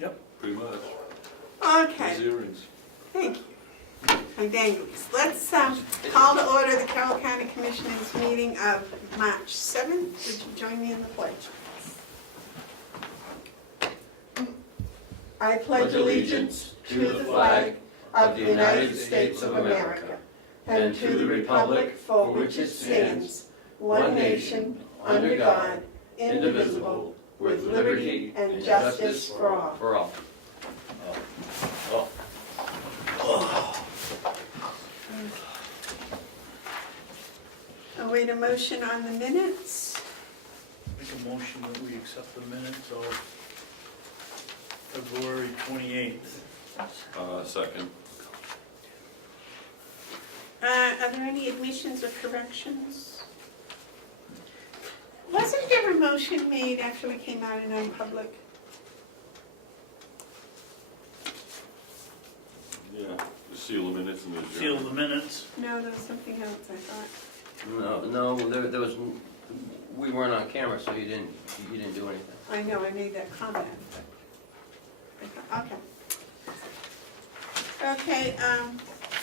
Yep. Pretty much. Okay, Those earrings. thank you. My danglies. Let's call to order the Carroll County Commissioners meeting of March 7th. Would you join me in the pledge? I pledge allegiance to the flag of the United States of America and to the republic for which it stands, one nation, under God, indivisible, with liberty and justice for all. For all. Await a motion on the minutes. Make a motion that we accept the minutes of February 28th. Second. Are there any admissions or corrections? Wasn't there a motion made after we came out in non-public? Yeah, the seal the minutes and the adjournment. Seal the minutes. No, there was something else, I thought. No, there was, we weren't on camera, so you didn't do anything. I know, I made that comment. Okay. Okay,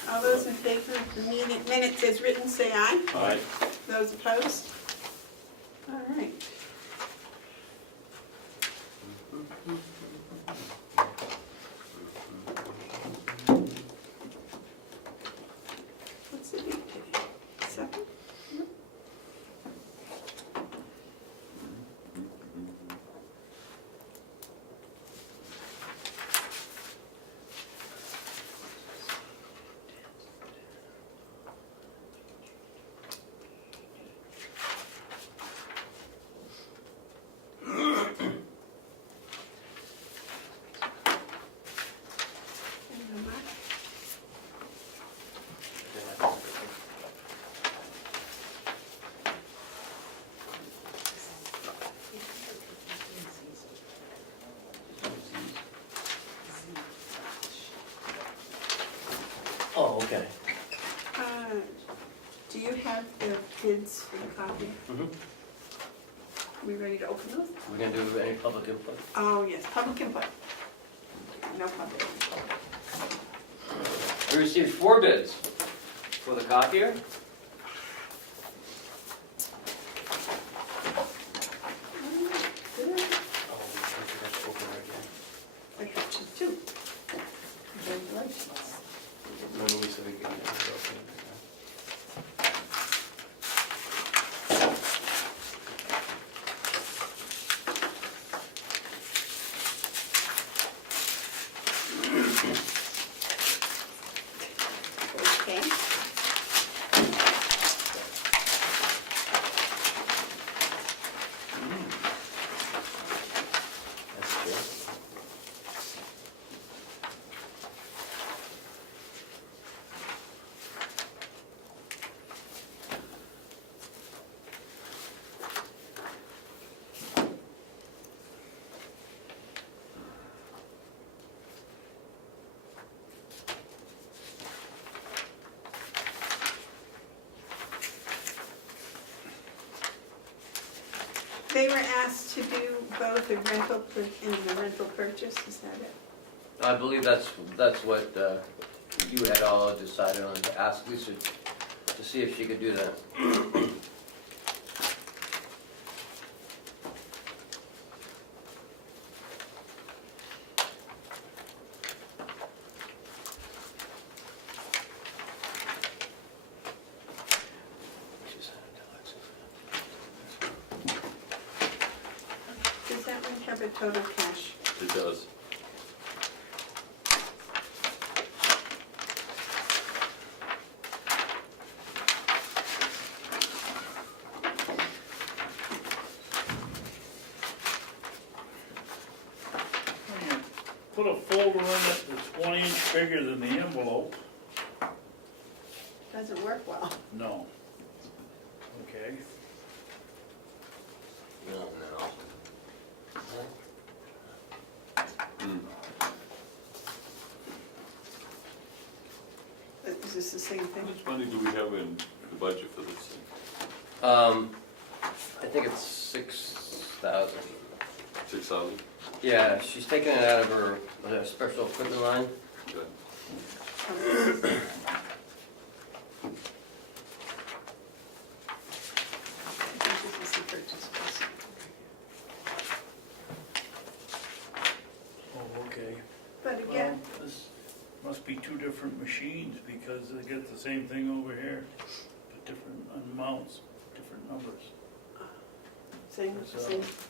all those in favor of the minutes as written, say aye. Aye. Those opposed? All right. What's the date today? 7? Oh, okay. Do you have the bids for the copy? Mm-hmm. Are we ready to open those? We're gonna do any public input? Oh, yes, public input. No public input. We received 4 bids for the copier. Good. Oh, we have to open it again. I got you too. Congratulations. Remember we said we could get it open. Okay. That's good. They were asked to do both a rental and a rental purchase, is that it? I believe that's what you had all decided on, to ask Lisa to see if she could do that. Does that one have a total cash? It does. Put a folder in it that's 1 inch bigger than the envelope. Doesn't work well. No. Okay. No. Is this the same How thing? much money do we have in the budget for this thing? I think it's 6,000. 6,000? Yeah, she's taking it out of her special equipment line. Okay. This is the purchase price. Oh, okay. But again, Well, this must be two different machines, because they get the same thing over here, but different amounts, different numbers. same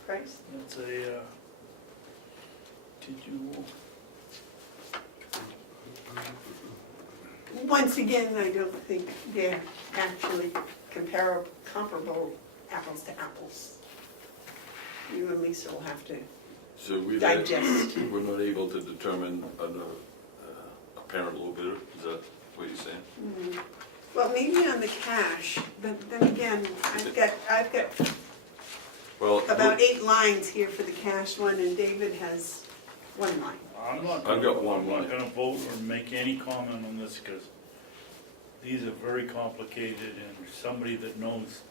price? That's a, did you, Once again, I don't think they're actually comparable apples to apples. You and Lisa will have to So digest. we're not able to determine a parent low bidder, is that what you're saying? Well, maybe on the cash, but then again, I've got Well, about 8 lines here for the cash one, and David has 1 line. I'm not I've got one I'm line. not gonna vote or make any comment on this, because these are very complicated, and somebody that knows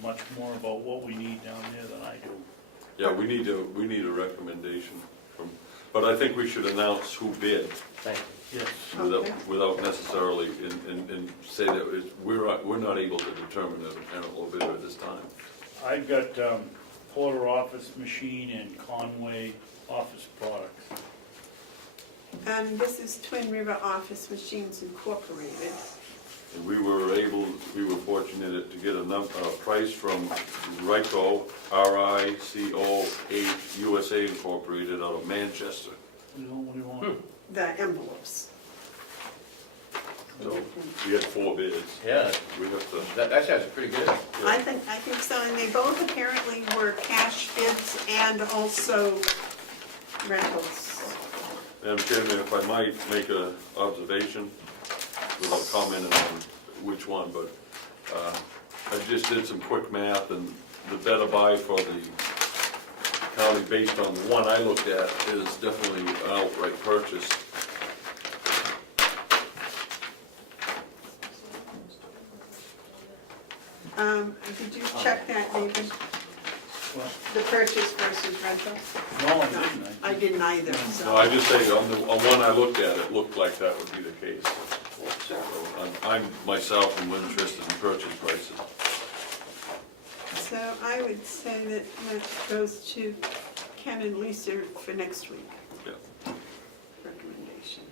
much more about what we need down there than I do. yeah, we need a recommendation from, but I think we should announce who bid Thank you. Yes. Okay. without necessarily, and say that we're not able to determine a parent low bidder at this time. I've got Porter Office Machine and Conway Office Products. This is Twin River Office Machines Incorporated. And we were fortunate to get a price from RICO, RICO8 USA Incorporated out of Manchester. What do you want? The envelopes. So we had 4 bids. Yeah, We have to, that actually was pretty good. I think so, and they both apparently were cash bids and also rentals. Madam Chairman, if I might make an observation without commenting on which one, but I just did some quick math, and the better buy for the county based on the one I looked at is definitely an outright purchase. Did you check that, David? What? The purchase versus rental? No, I didn't. I didn't either, so. No, I just say, on one I looked at, it looked like that would be the case. So I'm myself am interested in purchase prices. So I would say that goes to Ken and Lisa for next week. Yeah. Recommendation.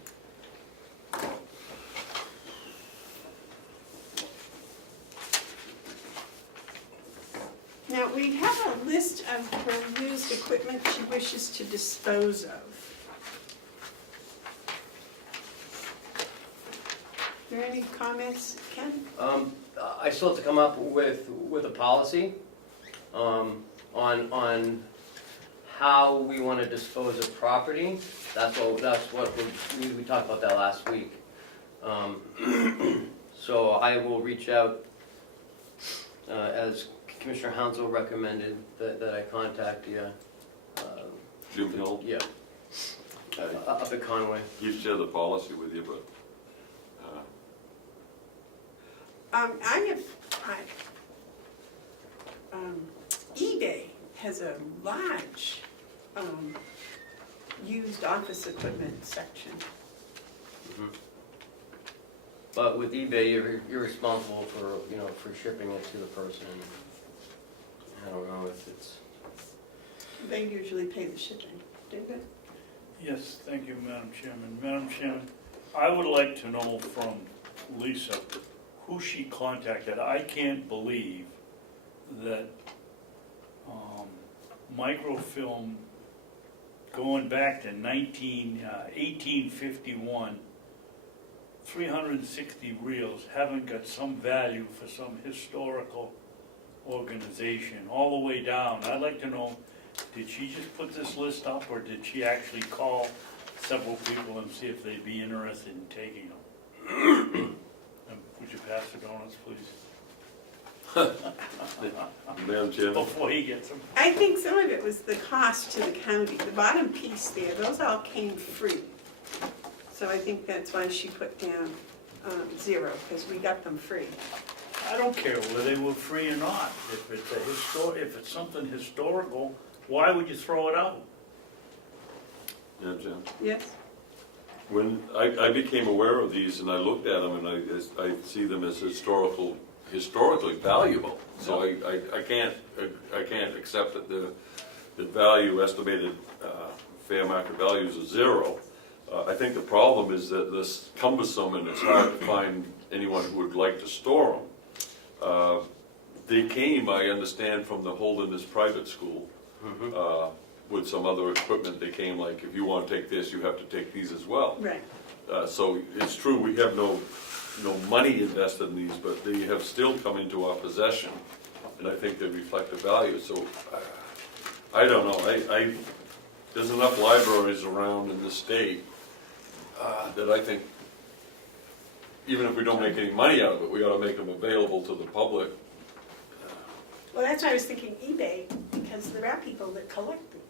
Now, we have a list of her used equipment she wishes to dispose of. Are there any comments, Ken? I still have to come up with a policy on how we want to dispose of property. That's what we talked about that last week. So I will reach out, as Commissioner Hounsell recommended, that I contact you. Jim Hill, Yeah, up at Conway. you share the policy with you, but eBay has a large used office equipment section. But with eBay, you're responsible for, for shipping it to the person. I don't know if it's, They usually pay the shipping, David? Yes, thank you, Madam Chairman. Madam Chairman, I would like to know from Lisa who she contacted. I can't believe that microfilm going back to 1851, 360 reels haven't got some value for some historical organization all the way down. I'd like to know, did she just put this list up, or did she actually call several people and see if they'd be interested in taking them? Would you pass the donuts, please? Madam Chairman, Before he gets them. I think some of it was the cost to the county. The bottom piece there, those all came free. So I think that's why she put down 0, because we got them free. I don't care whether they were free or not. If it's something historical, why would you throw it out? Yeah, Jim. Yes? When I became aware of these and I looked at them and I see them as historically valuable. So I can't accept that the value estimated fair market values is zero. I think the problem is that this cumbersome and it's hard to find anyone who would like to store them. They came, I understand, from the Holderness private school. With some other equipment, they came like, if you want to take this, you have to take these as well. Right. So it's true, we have no money invested in these, but they have still come into our possession, and I think they reflect the value. So I don't know. There's enough libraries around in the state that I think, even if we don't make any money out of it, we ought to make them available to the public. Well, that's why I was thinking eBay, because there are people that collect these.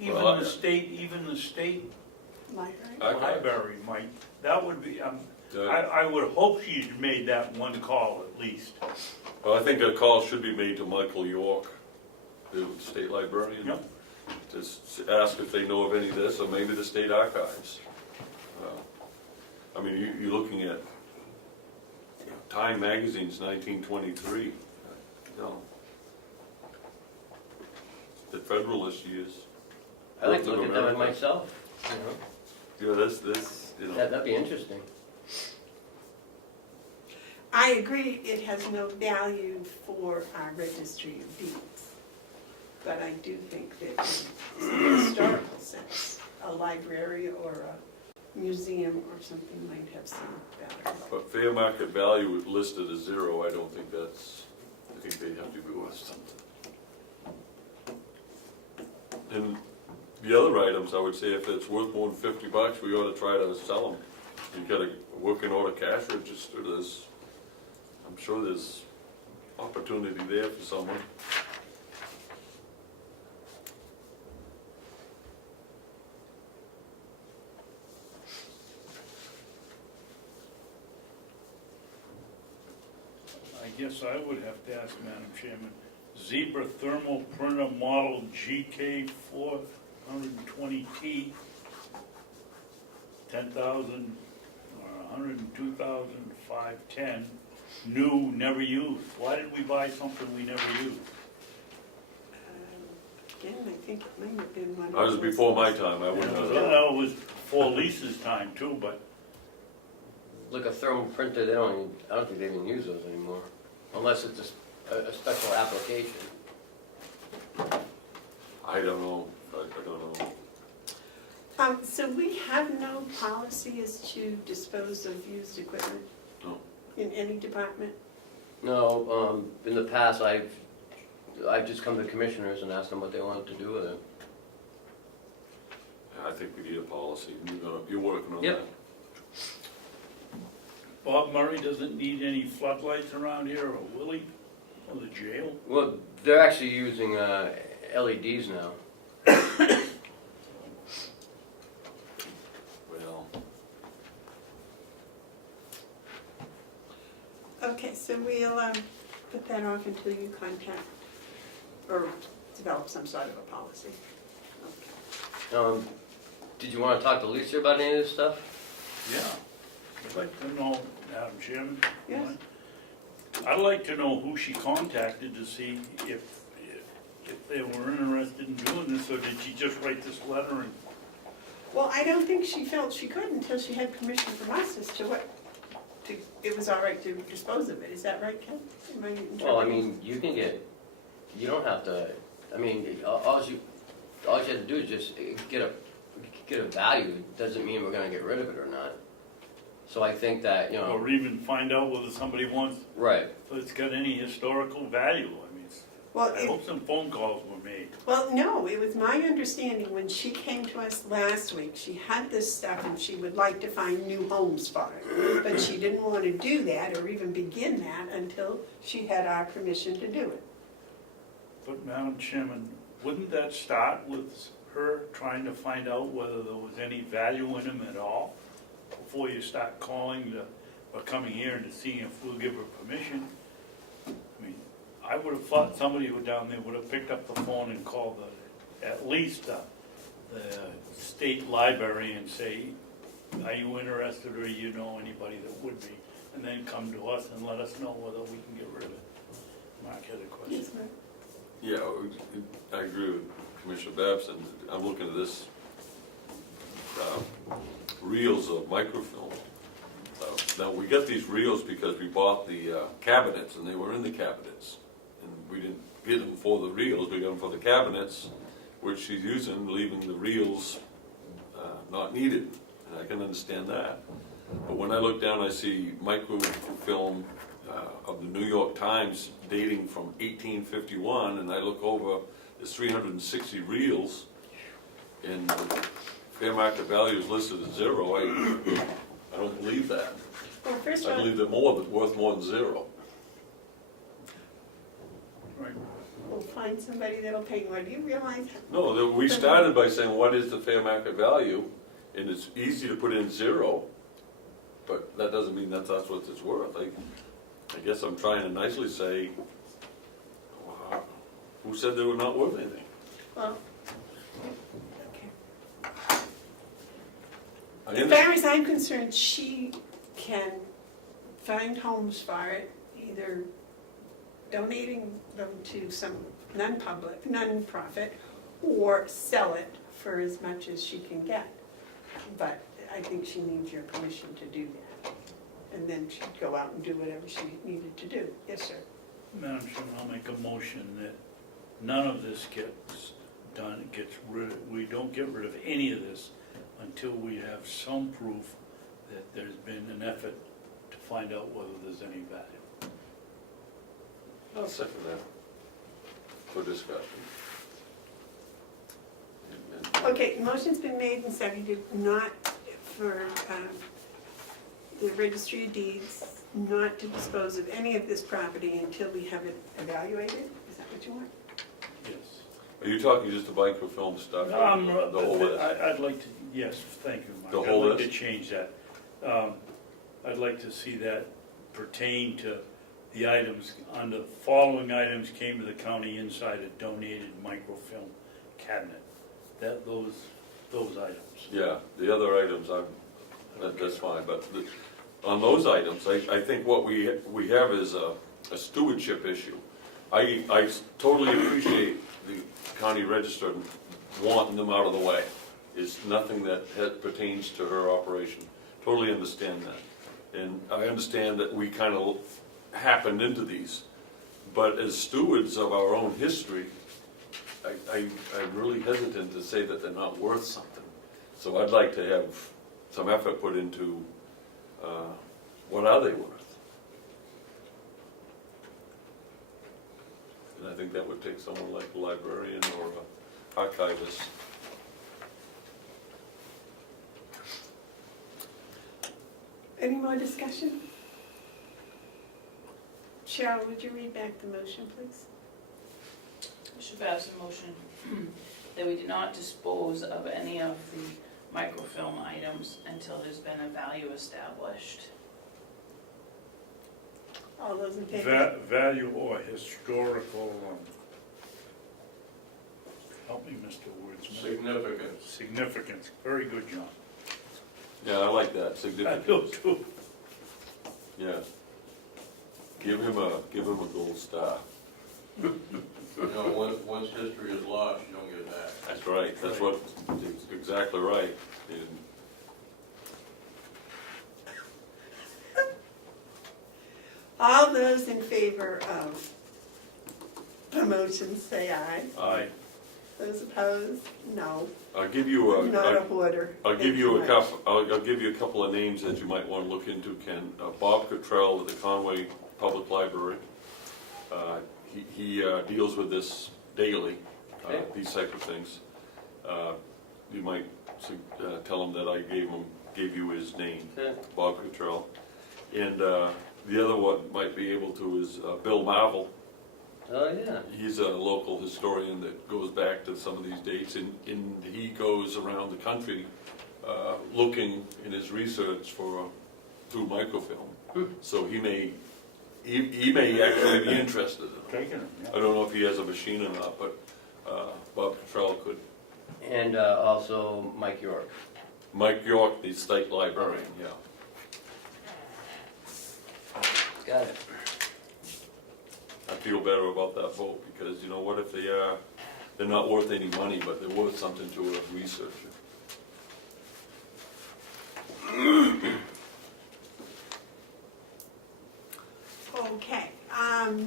Even Well, the state Library? library might, that would be, I would hope she's made that one call at least. Well, I think a call should be made to Michael York, the state librarian. Yep. Just ask if they know of any of this, or maybe the state archives. I mean, you're looking at Time Magazine's 1923. The Federalist years. I like to look at them myself, you know. Yeah, this, you know. That'd be interesting. I agree it has no value for our registry of deeds, but I do think that in a historical sense, a library or a museum or something might have some value. But fair market value listed as zero, I don't think that's, I think they have to be worth something. And the other items, I would say if it's worth more than $50, we ought to try to sell them. You got a working order cash register, I'm sure there's opportunity there for someone. I guess I would have to ask, Madam Chairman, Zebra Thermal Printer Model GK 420T, 10,000 or 102,510, new, never used. Why did we buy something we never used? Again, I think it might have been one of That was those- before my time, I wouldn't know that. No, it was before Lisa's time too, but Look, a thermal printer, I don't think they even use those anymore, unless it's a special application. I don't know, I don't know. So we have no policy as to dispose of used equipment? No. In any department? No, in the past, I've just come to commissioners and asked them what they wanted to do with it. I think we need a policy, you're working on that. Yep. Bob Murray doesn't need any floodlights around here, or Willie, or the jail. Well, they're actually using LEDs now. Well, Okay, so we'll put that off until you contact or develop some sort of a policy. Okay. Did you want to talk to Lisa about any of this stuff? Yeah. I'd like to know, Madam Chairman. Yes. I'd like to know who she contacted to see if they were interested in doing this, or did she just write this letter and? Well, I don't think she felt she could until she had permission from us as to what, it was all right to dispose of it. Is that right, Ken? Am I interpreting? Well, I mean, you don't have to, I mean, all you have to do is just get a value. It doesn't mean we're gonna get rid of it or not. So I think that, Or even find out whether somebody wants, right. if it's got any historical value. I mean, Well, I hope some phone calls were made. Well, no, it was my understanding when she came to us last week, she had this stuff and she would like to find new homes for it. But she didn't want to do that or even begin that until she had our permission to do it. But Madam Chairman, wouldn't that start with her trying to find out whether there was any value in them at all? Before you start calling or coming here and to seeing if we'll give her permission? I mean, I would have thought somebody down there would have picked up the phone and called at least the state library and say, are you interested or you know anybody that would be? And then come to us and let us know whether we can get rid of it. Mark had a question. Yes, ma'am. Yeah, I agree with Commissioner Babson. I'm looking at this, reels of microfilm. Now, we get these reels because we bought the cabinets, and they were in the cabinets. And we didn't get them for the reels, we got them for the cabinets, which she's using, leaving the reels not needed. And I can understand that. But when I look down, I see microfilm of the New York Times dating from 1851, and I look over, there's 360 reels, and the fair market value is listed at 0. I don't believe that. Well, first I of all, believe they're worth more than 0. Right. we'll find somebody that'll pay more. Do you realize? No, we started by saying, what is the fair market value? And it's easy to put in 0, but that doesn't mean that's what it's worth. I guess I'm trying to nicely say, wow, who said they were not worth anything? Well, okay. I As understand. far as I'm concerned, she can find homes for it, either donating them to some non-profit, or sell it for as much as she can get. But I think she needs your permission to do that. And then she'd go out and do whatever she needed to do. Yes, sir. Madam Chairman, I'll make a motion that none of this gets done, we don't get rid of any of this until we have some proof that there's been an effort to find out whether there's any value. I'll second that for discussion. Okay, motion's been made and seconded, not for the registry of deeds, not to dispose of any of this property until we have it evaluated? Is that what you want? Yes. Are you talking just the microfilm stuff? No, or the whole list? I'd like to, yes, thank you, Mark. The whole I'd like to list? change that. I'd like to see that pertain to the items, under the following items came to the county inside a donated microfilm cabinet. Those items. Yeah, the other items, that's fine, but on those items, I think what we have is a stewardship issue. I totally appreciate the county register wanting them out of the way. It's nothing that pertains to her operation. Totally understand that. And I understand that we kind of happened into these. But as stewards of our own history, I'm really hesitant to say that they're not worth something. So I'd like to have some effort put into what are they worth? And I think that would take someone like a librarian or an archivist. Any more discussion? Cheryl, would you read back the motion, please? Should pass a motion that we do not dispose of any of the microfilm items until there's been a value established. All those in favor? Value or historical, help me, Mr. Wordsmith. Significance. Significance, very good, John. Yeah, I like that, I significance. do too. Yeah. Give him a gold star. You know, once history is lost, you don't get it back. That's right, that's what, exactly right. And All those in favor of the motion, say aye. Aye. Those opposed, no. I'll give you I'm not a hoarder. I'll give you a couple. I'll give you a couple of names that you might want to look into. Ken, Bob Cottrell at the Conway Public Library. He deals with this daily. Okay. These type of things. You might tell him that I gave you his name, Okay. Bob Cottrell. And the other one might be able to is Bill Marvel. Oh, yeah. He's a local historian that goes back to some of these dates, and he goes around the country looking in his research through microfilm. So he may actually be interested in it. Taking them, I don't know if he has a machine or not, but Bob Cottrell could And also Mike York. Mike York, the state librarian, yeah. Got it. I feel better about that vote, because you know what, if they're not worth any money, but they're worth something to a researcher. Okay,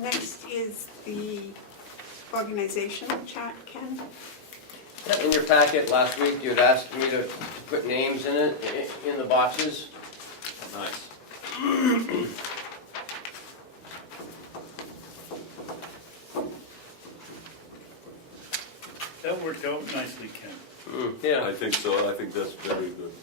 next is the organizational chart, Ken. Yeah, in your packet last week, you had asked me to put names in it, in the boxes. Nice. That worked out nicely, Ken. Yeah. I think so, I think that's very good.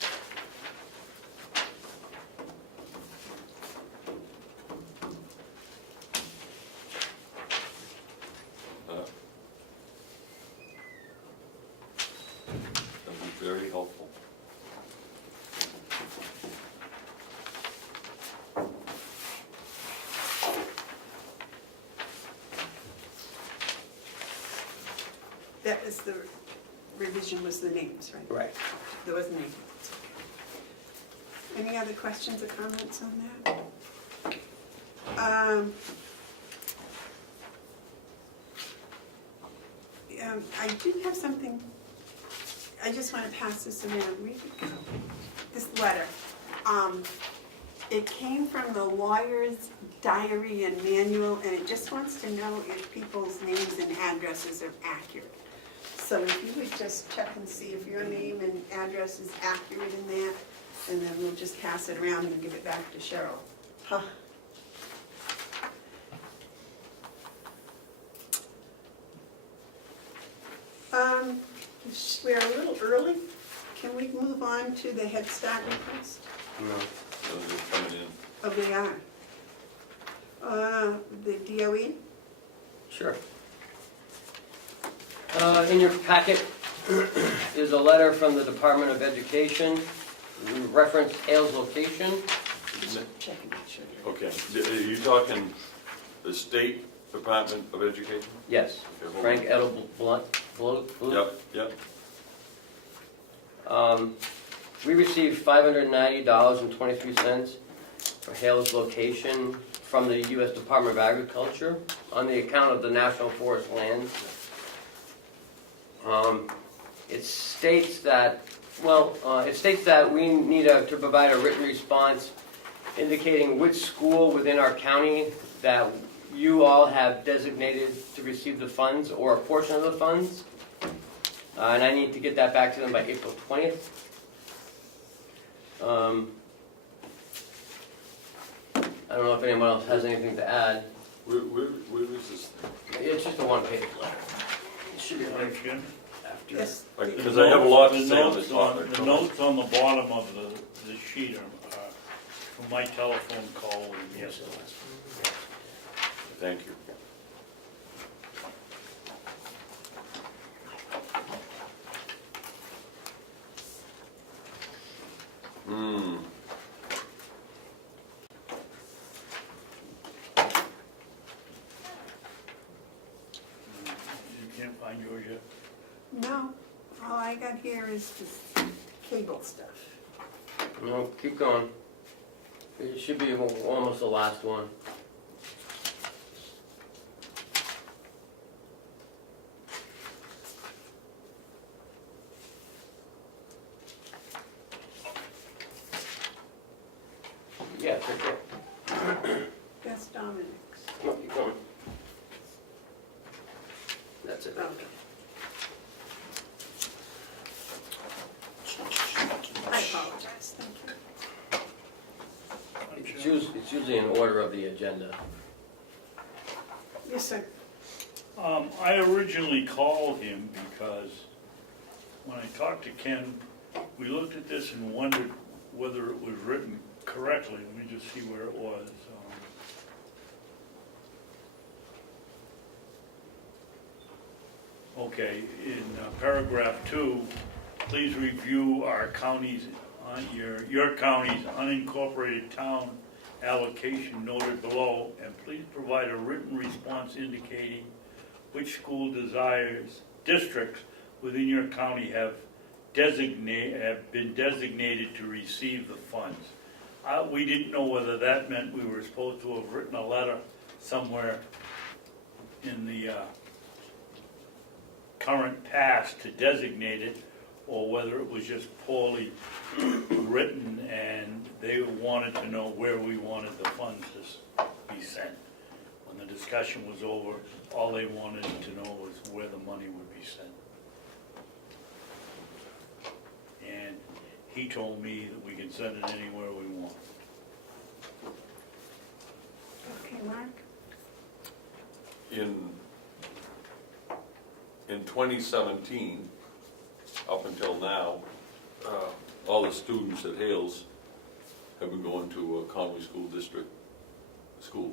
That'd be very helpful. That was the revision, was the names, right? Right. There was names. Any other questions or comments on that? I do have something, I just want to pass this around. Read it. This letter. It came from the lawyer's diary and manual, and it just wants to know if people's names and addresses are accurate. So if you would just check and see if your name and address is accurate in that, and then we'll just pass it around and give it back to Cheryl. Huh. We're a little early. Can we move on to the Head Start request? No. Those are coming in. Oh, they are. The DOE? Sure. In your packet is a letter from the Department of Education. We reference Hale's location. Just check and make sure. Okay, are you talking the State Department of Education? Yes, Okay, hold Frank on. Edelblut. Yep. We received $590.23 for Hale's location from the U.S. Department of Agriculture on the account of the National Forest lands. It states that we need to provide a written response indicating which school within our county that you all have designated to receive the funds or a portion of the funds. And I need to get that back to them by April 20th. I don't know if anyone else has anything to add. Where is this? It's just a one-page letter. It should be Right, Jim? Yes. Because I have a lot to The say on this notes topic. The notes on the bottom of the sheet are from my telephone call with him yesterday. Thank you. You can't find yours yet? No, all I got here is the cable stuff. No, keep going. It should be almost the last one. Yeah, it's right there. That's Dominic's. No, keep going. That's it. Okay. I apologize, thank you. It's usually in order of the agenda. Yes, sir. I originally called him because when I talked to Ken, we looked at this and wondered whether it was written correctly. Let me just see where it was. Okay, in paragraph 2, please review our county's, your county's unincorporated town allocation noted below, and please provide a written response indicating which school districts within your county have been designated to receive the funds. We didn't know whether that meant we were supposed to have written a letter somewhere in the current past to designate it, or whether it was just poorly written and they wanted to know where we wanted the funds to be sent. When the discussion was over, all they wanted to know was where the money would be sent. And he told me that we could send it anywhere we want. Okay, Mark? In 2017, up until now, all the students at Hales have been going to a Conway School District school.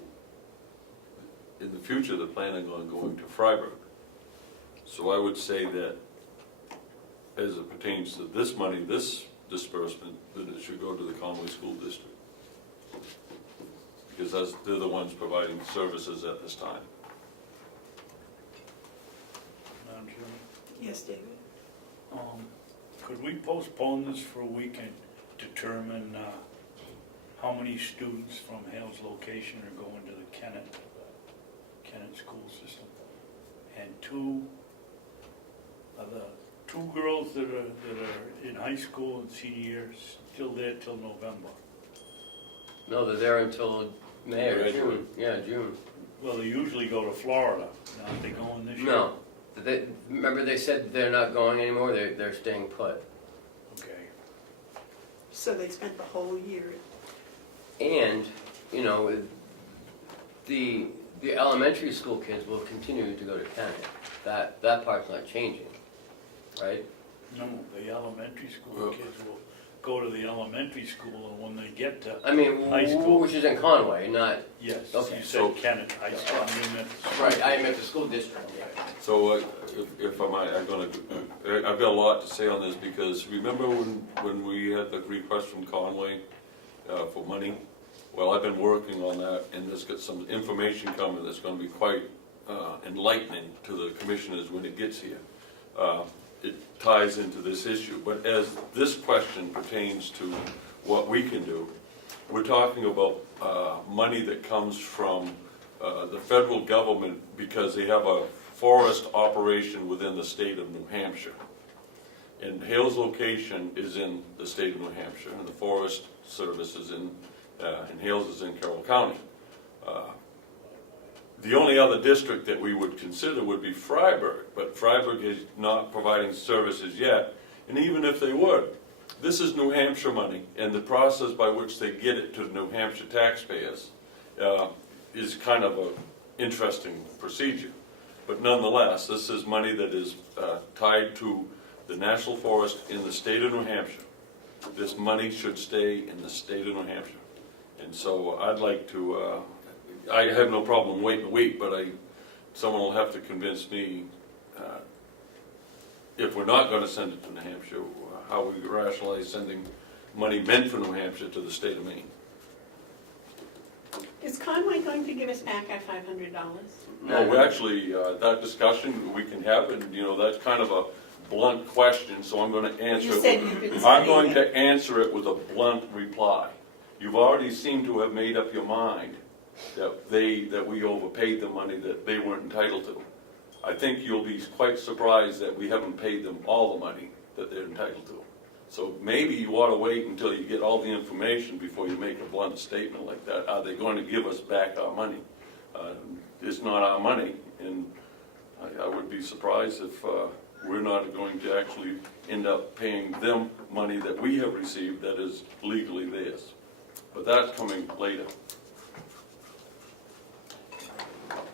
In the future, they're planning on going to Freiburg. So I would say that as it pertains to this money, this disbursement, that it should go to the Conway School District. Because they're the ones providing services at this time. Madam Chairman? Yes, David? Could we postpone this for a week and determine how many students from Hale's location are going to the Kennett school system? And two girls that are in high school and senior year still there till November. No, they're there until May or June. Yeah, June. Well, they usually go to Florida. Now, are they going this year? No. Remember they said they're not going anymore, they're staying put. Okay. So they spent the whole year. And, you know, the elementary school kids will continue to go to Canada. That part's not changing, right? No, the elementary school kids will go to the elementary school, and when they get to, I mean, High school. which is in Conway, not, yes, Okay. you So- said Kennett High School. You meant the school. right, I meant the school district. So if I might, I've got a lot to say on this, because remember when we had the request from Conway for money? Well, I've been working on that, and there's got some information coming that's gonna be quite enlightening to the commissioners when it gets here. It ties into this issue, but as this question pertains to what we can do, we're talking about money that comes from the federal government because they have a forest operation within the state of New Hampshire. And Hale's location is in the state of New Hampshire, and the Forest Service is and Hale's is in Carroll County. The only other district that we would consider would be Freiburg, but Freiburg is not providing services yet, and even if they would, this is New Hampshire money, and the process by which they get it to New Hampshire taxpayers is kind of an interesting procedure. But nonetheless, this is money that is tied to the National Forest in the state of New Hampshire. This money should stay in the state of New Hampshire. And so I'd like to, I have no problem waiting a week, but someone will have to convince me, if we're not gonna send it to New Hampshire, how we rationalize sending money meant for New Hampshire to the state of Maine. Is Conway going to give us back our $500? No, we actually, that discussion we can have, and that's kind of a blunt question, so I'm gonna answer You it. said you could I'm say going that. to answer it with a blunt reply. You've already seemed to have made up your mind that we overpaid the money that they weren't entitled to. I think you'll be quite surprised that we haven't paid them all the money that they're entitled to. So maybe you ought to wait until you get all the information before you make a blunt statement like that. Are they going to give us back our money? It's not our money, and I would be surprised if we're not going to actually end up paying them money that we have received that is legally theirs. But that's coming later.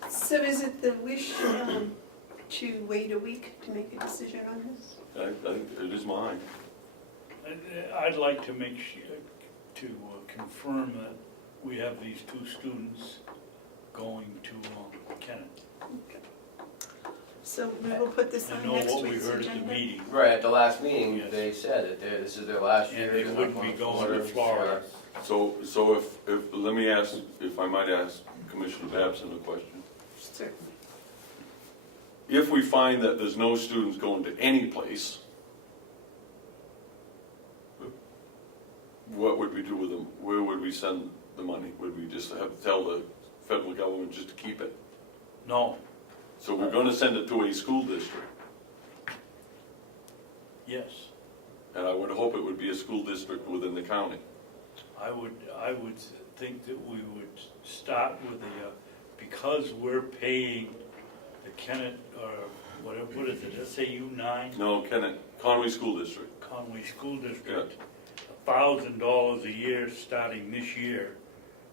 So is it the wish to wait a week to make a decision on this? I think it is mine. I'd like to make sure, to confirm that we have these two students going to Kennett. So we will put this I on know next what we week's heard at the agenda? meeting. Right, at the last meeting, Yes. they said that this is their last And year. they they're not wouldn't be going to Florida. So if let me ask, if I might ask Commissioner Babson a question. Certainly. if we find that there's no students going to any place, what would we do with them? Where would we send the money? Would we just have to tell the federal government just to keep it? No, So we're gonna send it to a school district, yes. and I would hope it would be a school district within the county. I would think that we would start with because we're paying the Kennett, or whatever, what is it, SAU 9, No, Conway School District. Conway School District, $1,000 a year starting this year,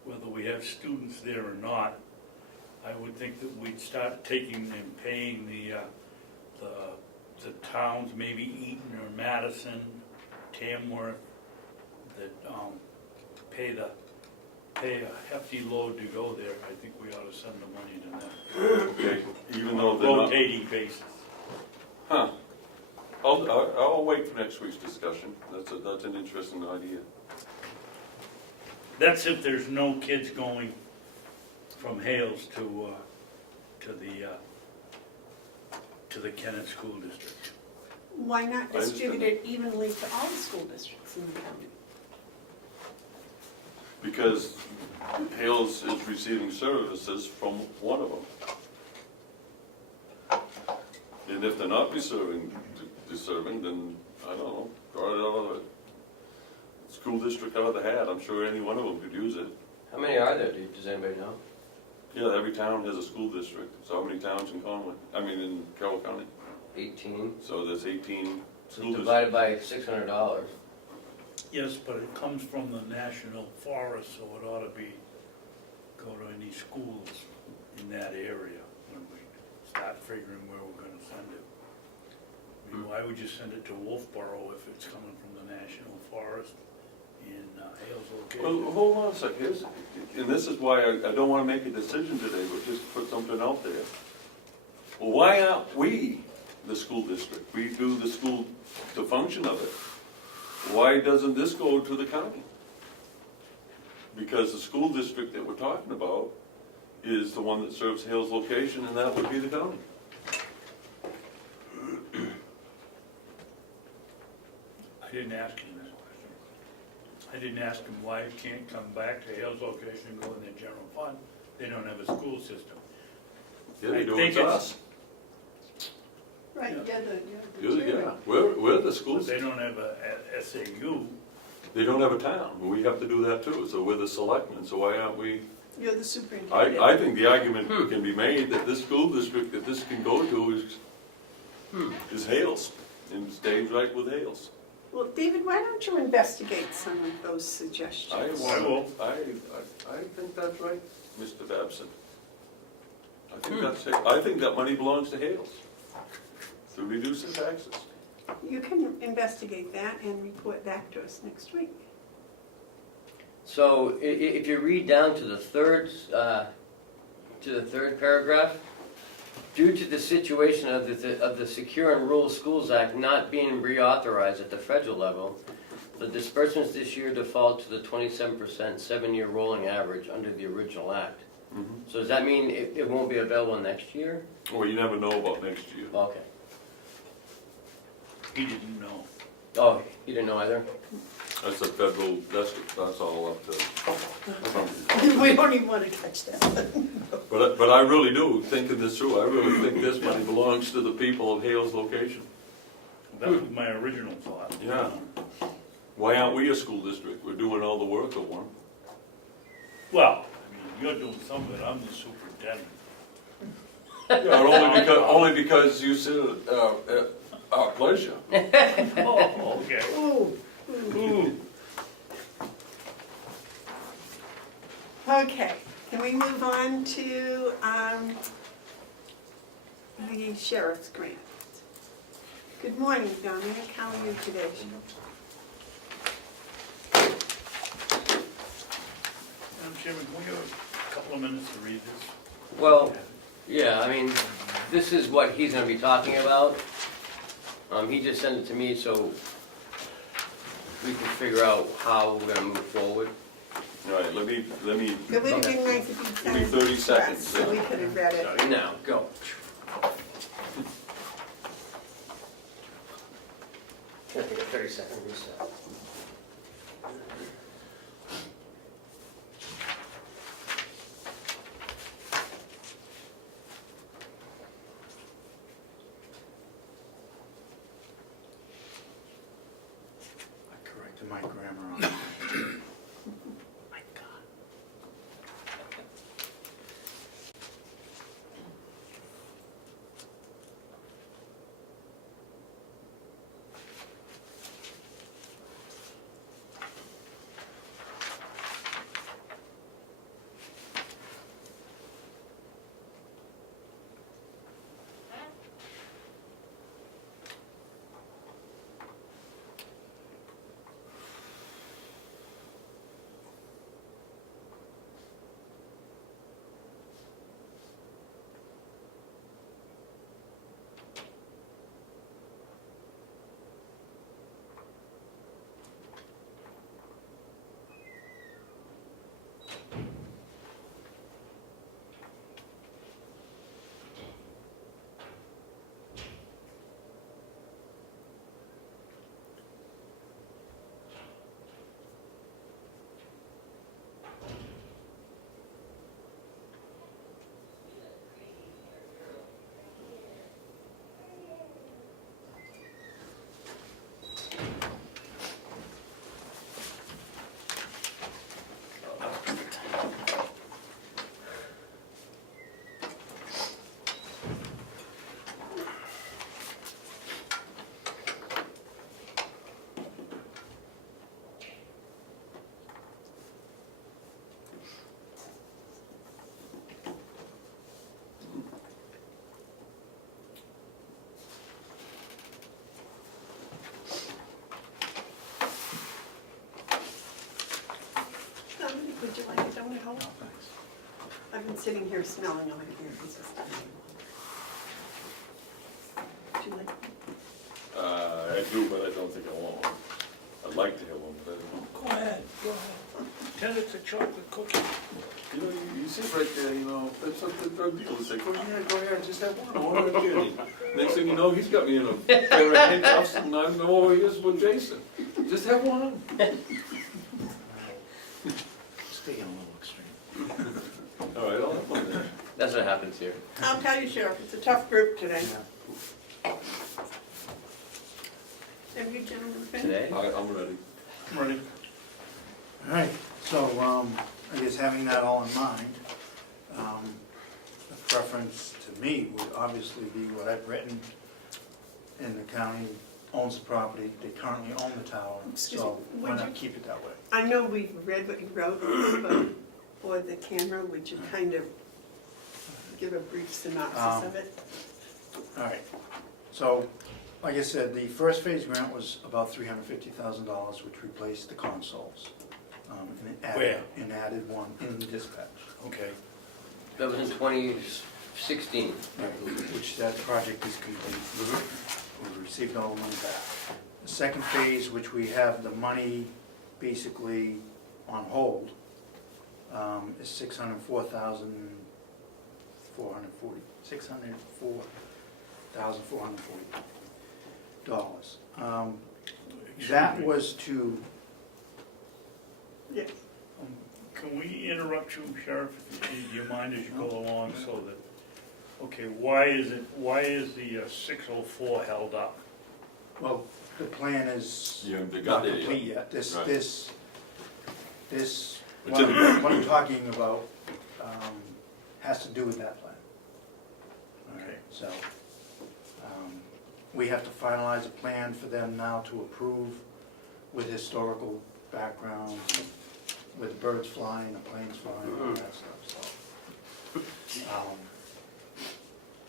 whether we have students there or not. I would think that we'd start taking and paying the towns, maybe Eaton or Madison, Tamworth, that pay a hefty load to go there. I think we ought to send the money to them. Okay, even though On a they're not. rotating basis. Huh. I'll wait for next week's discussion. That's an interesting idea. That's if there's no kids going from Hales to the Kennett School District. Why not I distribute it evenly to all the school districts in the county? Because Hales is receiving services from one of them. And if they're not deserving, then, I don't know, draw it out of the school district out of the hat. I'm sure any one of them could use it. How many are there, does anybody know? Yeah, every town has a school district. So how many towns in in Carroll County? 18. So there's 18 So school districts. divided by $600. Yes, but it comes from the national forest, so it ought to go to any schools in that area when we start figuring where we're gonna send it. I mean, why would you send it to Wolfboro if it's coming from the national forest in Hales location? Well, hold on a second, and this is why I don't wanna make a decision today, but just put something out there. Well, why aren't we the school district? We do the function of it. Why doesn't this go to the county? Because the school district that we're talking about is the one that serves Hales location, and that would be the county. I didn't ask him this question. I didn't ask him why it can't come back to Hales location and go in their general fund. They don't have a school system. Yeah, they I do, think it's it's- us. Right, Yeah. Yeah, we're the school But they system. don't have a SAU. They don't have a town, we have to do that too, so we're the selectmen, so why aren't we? You're the superintendent. I think the argument can be made that this school district that this can go to is Hales, and stays right with Hales. Well, David, why don't you investigate some of those suggestions? I will. think that's right, Mr. Babson. I think that money belongs to Hales, to reduce the taxes. You can investigate that and report back to us next week. So if you read down to the third paragraph, due to the situation of the Secure and Rural Schools Act not being reauthorized at the federal level, the disbursements this year default to the 27% 7-year rolling average under the original act. So does that mean it won't be available next year? Well, you never know about next year. Okay. He didn't know. Oh, you didn't know either? That's a federal, that's all up to. We don't even want to touch that. But I really do, thinking this through, I really think this money belongs to the people of Hales location. That was my original thought. Yeah. Why aren't we a school district? We're doing all the work of one. Well, I mean, you're doing some of it, I'm the superintendent. Yeah, only because you said our pleasure. Oh, okay. Ooh. Ooh. Okay, can we move on to the sheriff's grant? Good morning, Dominic, how are you today? Madam Chairman, can we have a couple of minutes to read this? Well, yeah, I mean, this is what he's gonna be talking about. He just sent it to me so we can figure out how we're gonna move forward. All right, let me, It would have been nice if you'd Give me sent 30 it to seconds, us, so we could have read it. Now, go. 30-second reset. I corrected my grammar on that. My God. Somebody, would you like a donut hole? No, thanks. I've been sitting here smelling on here. Would you like? I do, but I don't think I want one. I'd like to have one, but Go ahead, go ahead. Pretend it's a chocolate cookie. you know, you sit right there, you know, that's what the drug dealers say, go ahead, just have one, I want to get it. Next thing you know, he's got me in a pair of handcuffs, and I'm over here with Jason. Just have one. Staying a little extreme. All right, I'll have one then. That's what happens here. I'll tell you, Sheriff, it's a tough group today. Yeah. Have you gentlemen finished? Today? I'm ready. Ready? All right, so, I guess having that all in mind, the preference to me would obviously be what I've written, and the county owns the property, they currently own the tower, Excuse so me, why would not you- keep it that way? I know we've read what you wrote, but for the camera, would you kind of give a brief synopsis of it? All right, so, like I said, the first phase grant was about $350,000, which replaced the consoles. And it added- Where? And added one in dispatch. Okay. That was in 2016. Which that project is complete. We've received all the money back. The second phase, which we have the money basically on hold, is $604,440. That was to, Yes. Can we interrupt you, Sheriff, do you mind as you go along, so that, okay, why is the 604 held up? well, the plan is You haven't not got there complete yet. yet. This, Right. this, It's what in the- what I'm talking about has to do with that plan. Okay. So, we have to finalize a plan for them now to approve with historical background, with birds flying, the planes flying, all that stuff,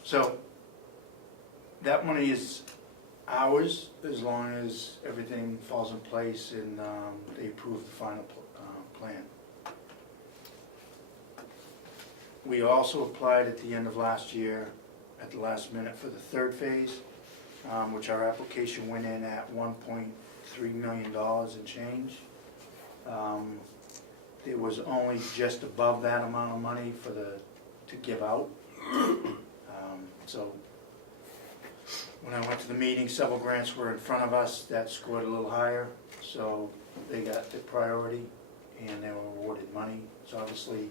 so. That money is ours as long as everything falls in place and they approve the final plan. We also applied at the end of last year, at the last minute, for the third phase, which our application went in at $1.3 million and change. There was only just above that amount of money to give out. So when I went to the meeting, several grants were in front of us that scored a little higher, so they got the priority and they were awarded money. So obviously,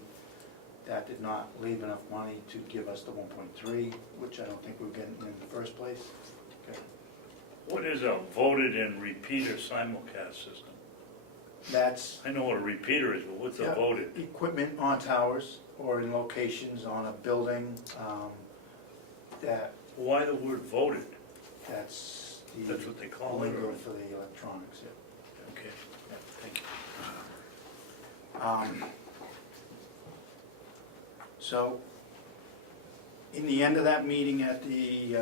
that did not leave enough money to give us the 1.3, which I don't think we were getting in the first place. Okay. What is a voted and repeater simulcast system? That's I know what a repeater is, but what's a Yeah. voted? equipment on towers or in locations on a building, that, Why the word voted? that's the That's what they call it, lingo or? for the electronics, yeah. Okay, thank you. So, in the end of that meeting at the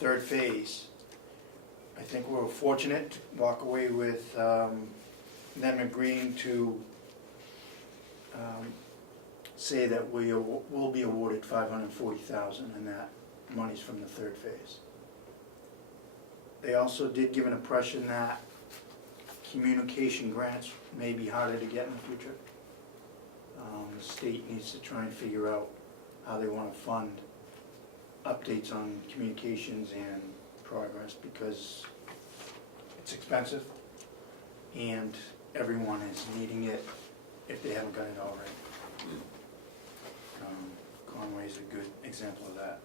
third phase, I think we were fortunate to walk away with them agreeing to say that we will be awarded $540,000, and that money's from the third phase. They also did give an impression that communication grants may be harder to get in the future. The state needs to try and figure out how they want to fund updates on communications and progress, because it's expensive and everyone is needing it if they haven't got it already. Conway's a good example of that.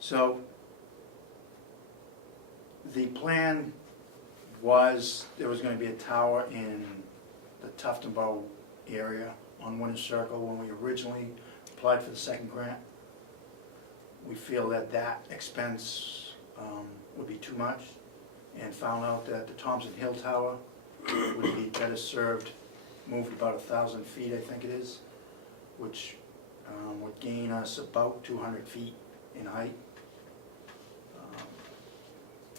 So the plan was there was going to be a tower in the Tuftonboro area on Winter Circle when we originally applied for the second grant. We feel that that expense would be too much, and found out that the Thompson Hill Tower would be better served, moved about 1,000 feet, I think it is, which would gain us about 200 feet in height.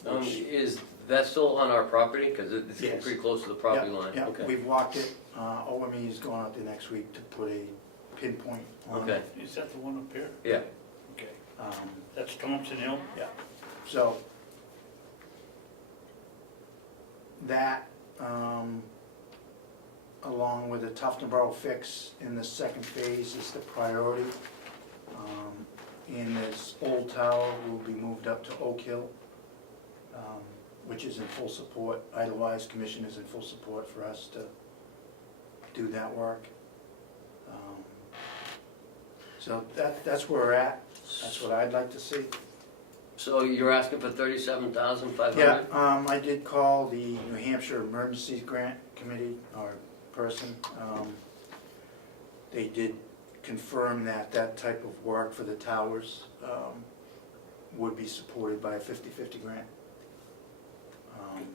Which- Is that still on our property? Because it's getting Yes. pretty close to the property line. Yeah, Okay. we've walked it. OME is going out there next week to put a pinpoint on Okay. it. Is that the one up here? Yeah. Okay, Um, that's Thompson Hill? Yeah, so that, along with the Tuftonboro fix in the second phase is the priority. And this old tower will be moved up to Oak Hill, which is in full support. Idlewise Commission is in full support for us to do that work. So that's where we're at. That's what I'd like to see. So you're asking for 37,500? Yeah, I did call the New Hampshire Emergencies Grant Committee, or person. They did confirm that that type of work for the towers would be supported by a 50/50 grant.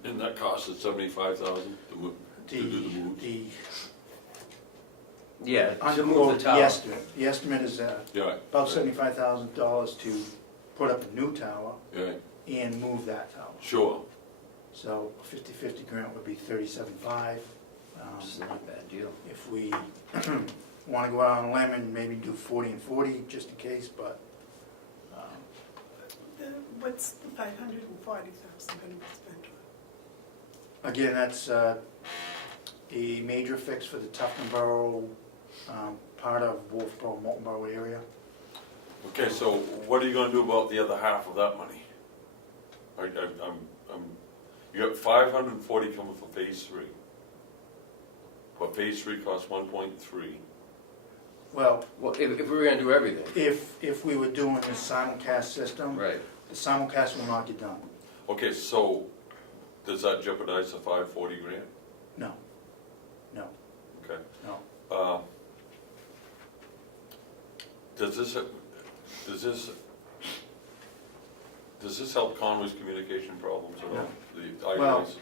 And that cost us $75,000 to do the move? The Yeah, to unquote, move the tower. the estimate is Yeah. about $75,000 to put up a new tower Yeah, and move that tower. sure. So a 50/50 grant would be 37.5. It's not a bad deal. If we want to go out on a limb and maybe do 40 and 40, just in case, but, What's the 540,000 going to be spent on? again, that's a major fix for the Tuftonboro, part of Wolfboro, Moultonboro area. Okay, so what are you gonna do about the other half of that money? You got 540 coming for phase 3. But phase 3 costs 1.3. Well, Well, if we were gonna do everything. if we were doing the simulcast system, Right. the simulcast will not get done. Okay, so does that jeopardize the 540 grant? No, no, Okay. no. Does this help Conway's communication problems at all? The iDevice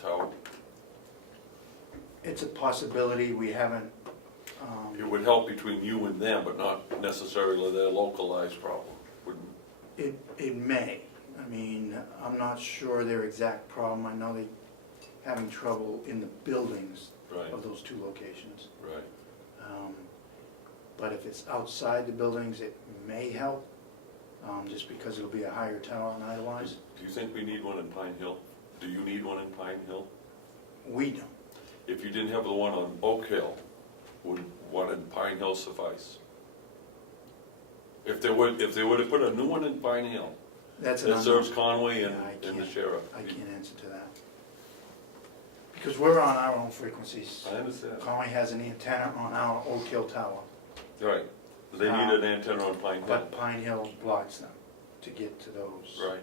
tower? It's a possibility, we haven't, It would help between you and them, but not necessarily their localized problem, wouldn't? it may. I mean, I'm not sure their exact problem. I know they're having trouble in the buildings Right, of those two locations. right. But if it's outside the buildings, it may help, just because it'll be a higher tower than Idlewise. Do you think we need one in Pine Hill? Do you need one in Pine Hill? We don't. If you didn't have the one on Oak Hill, would one in Pine Hill suffice? If they were to put a new one in Pine Hill, That's an that serves unknown. Conway and Yeah, I and the can't- sheriff. I can't answer to that. Because we're on our own frequencies. I understand. Conway has an antenna on our Oak Hill Tower, Right, they need an antenna on Pine Hill. but Pine Hill blocks them to get to those Right,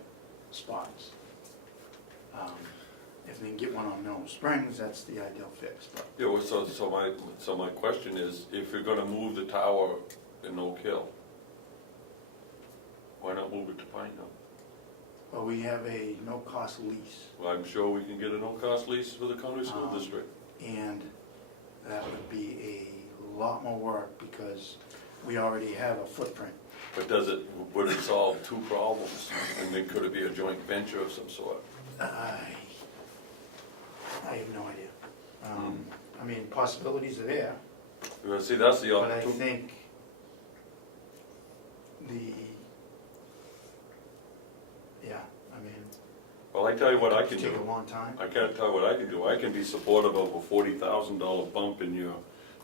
spots. If they can get one on Mill Springs, that's the ideal fix, but yeah, well, so my question is, if you're gonna move the tower in Oak Hill, why not move it to Pine Hill? well, we have a no-cost lease, Well, I'm sure we can get a no-cost lease for the Conway School District. and that would be a lot more work because we already have a footprint. But would it solve two problems? And then could it be a joint venture of some sort? I have no idea. I mean, possibilities are there, Well, see, that's the but I opportunity. think I mean, Well, I tell you what I it can could take a do. long time. I can't tell you what I can do. I can be supportive of a $40,000 bump in your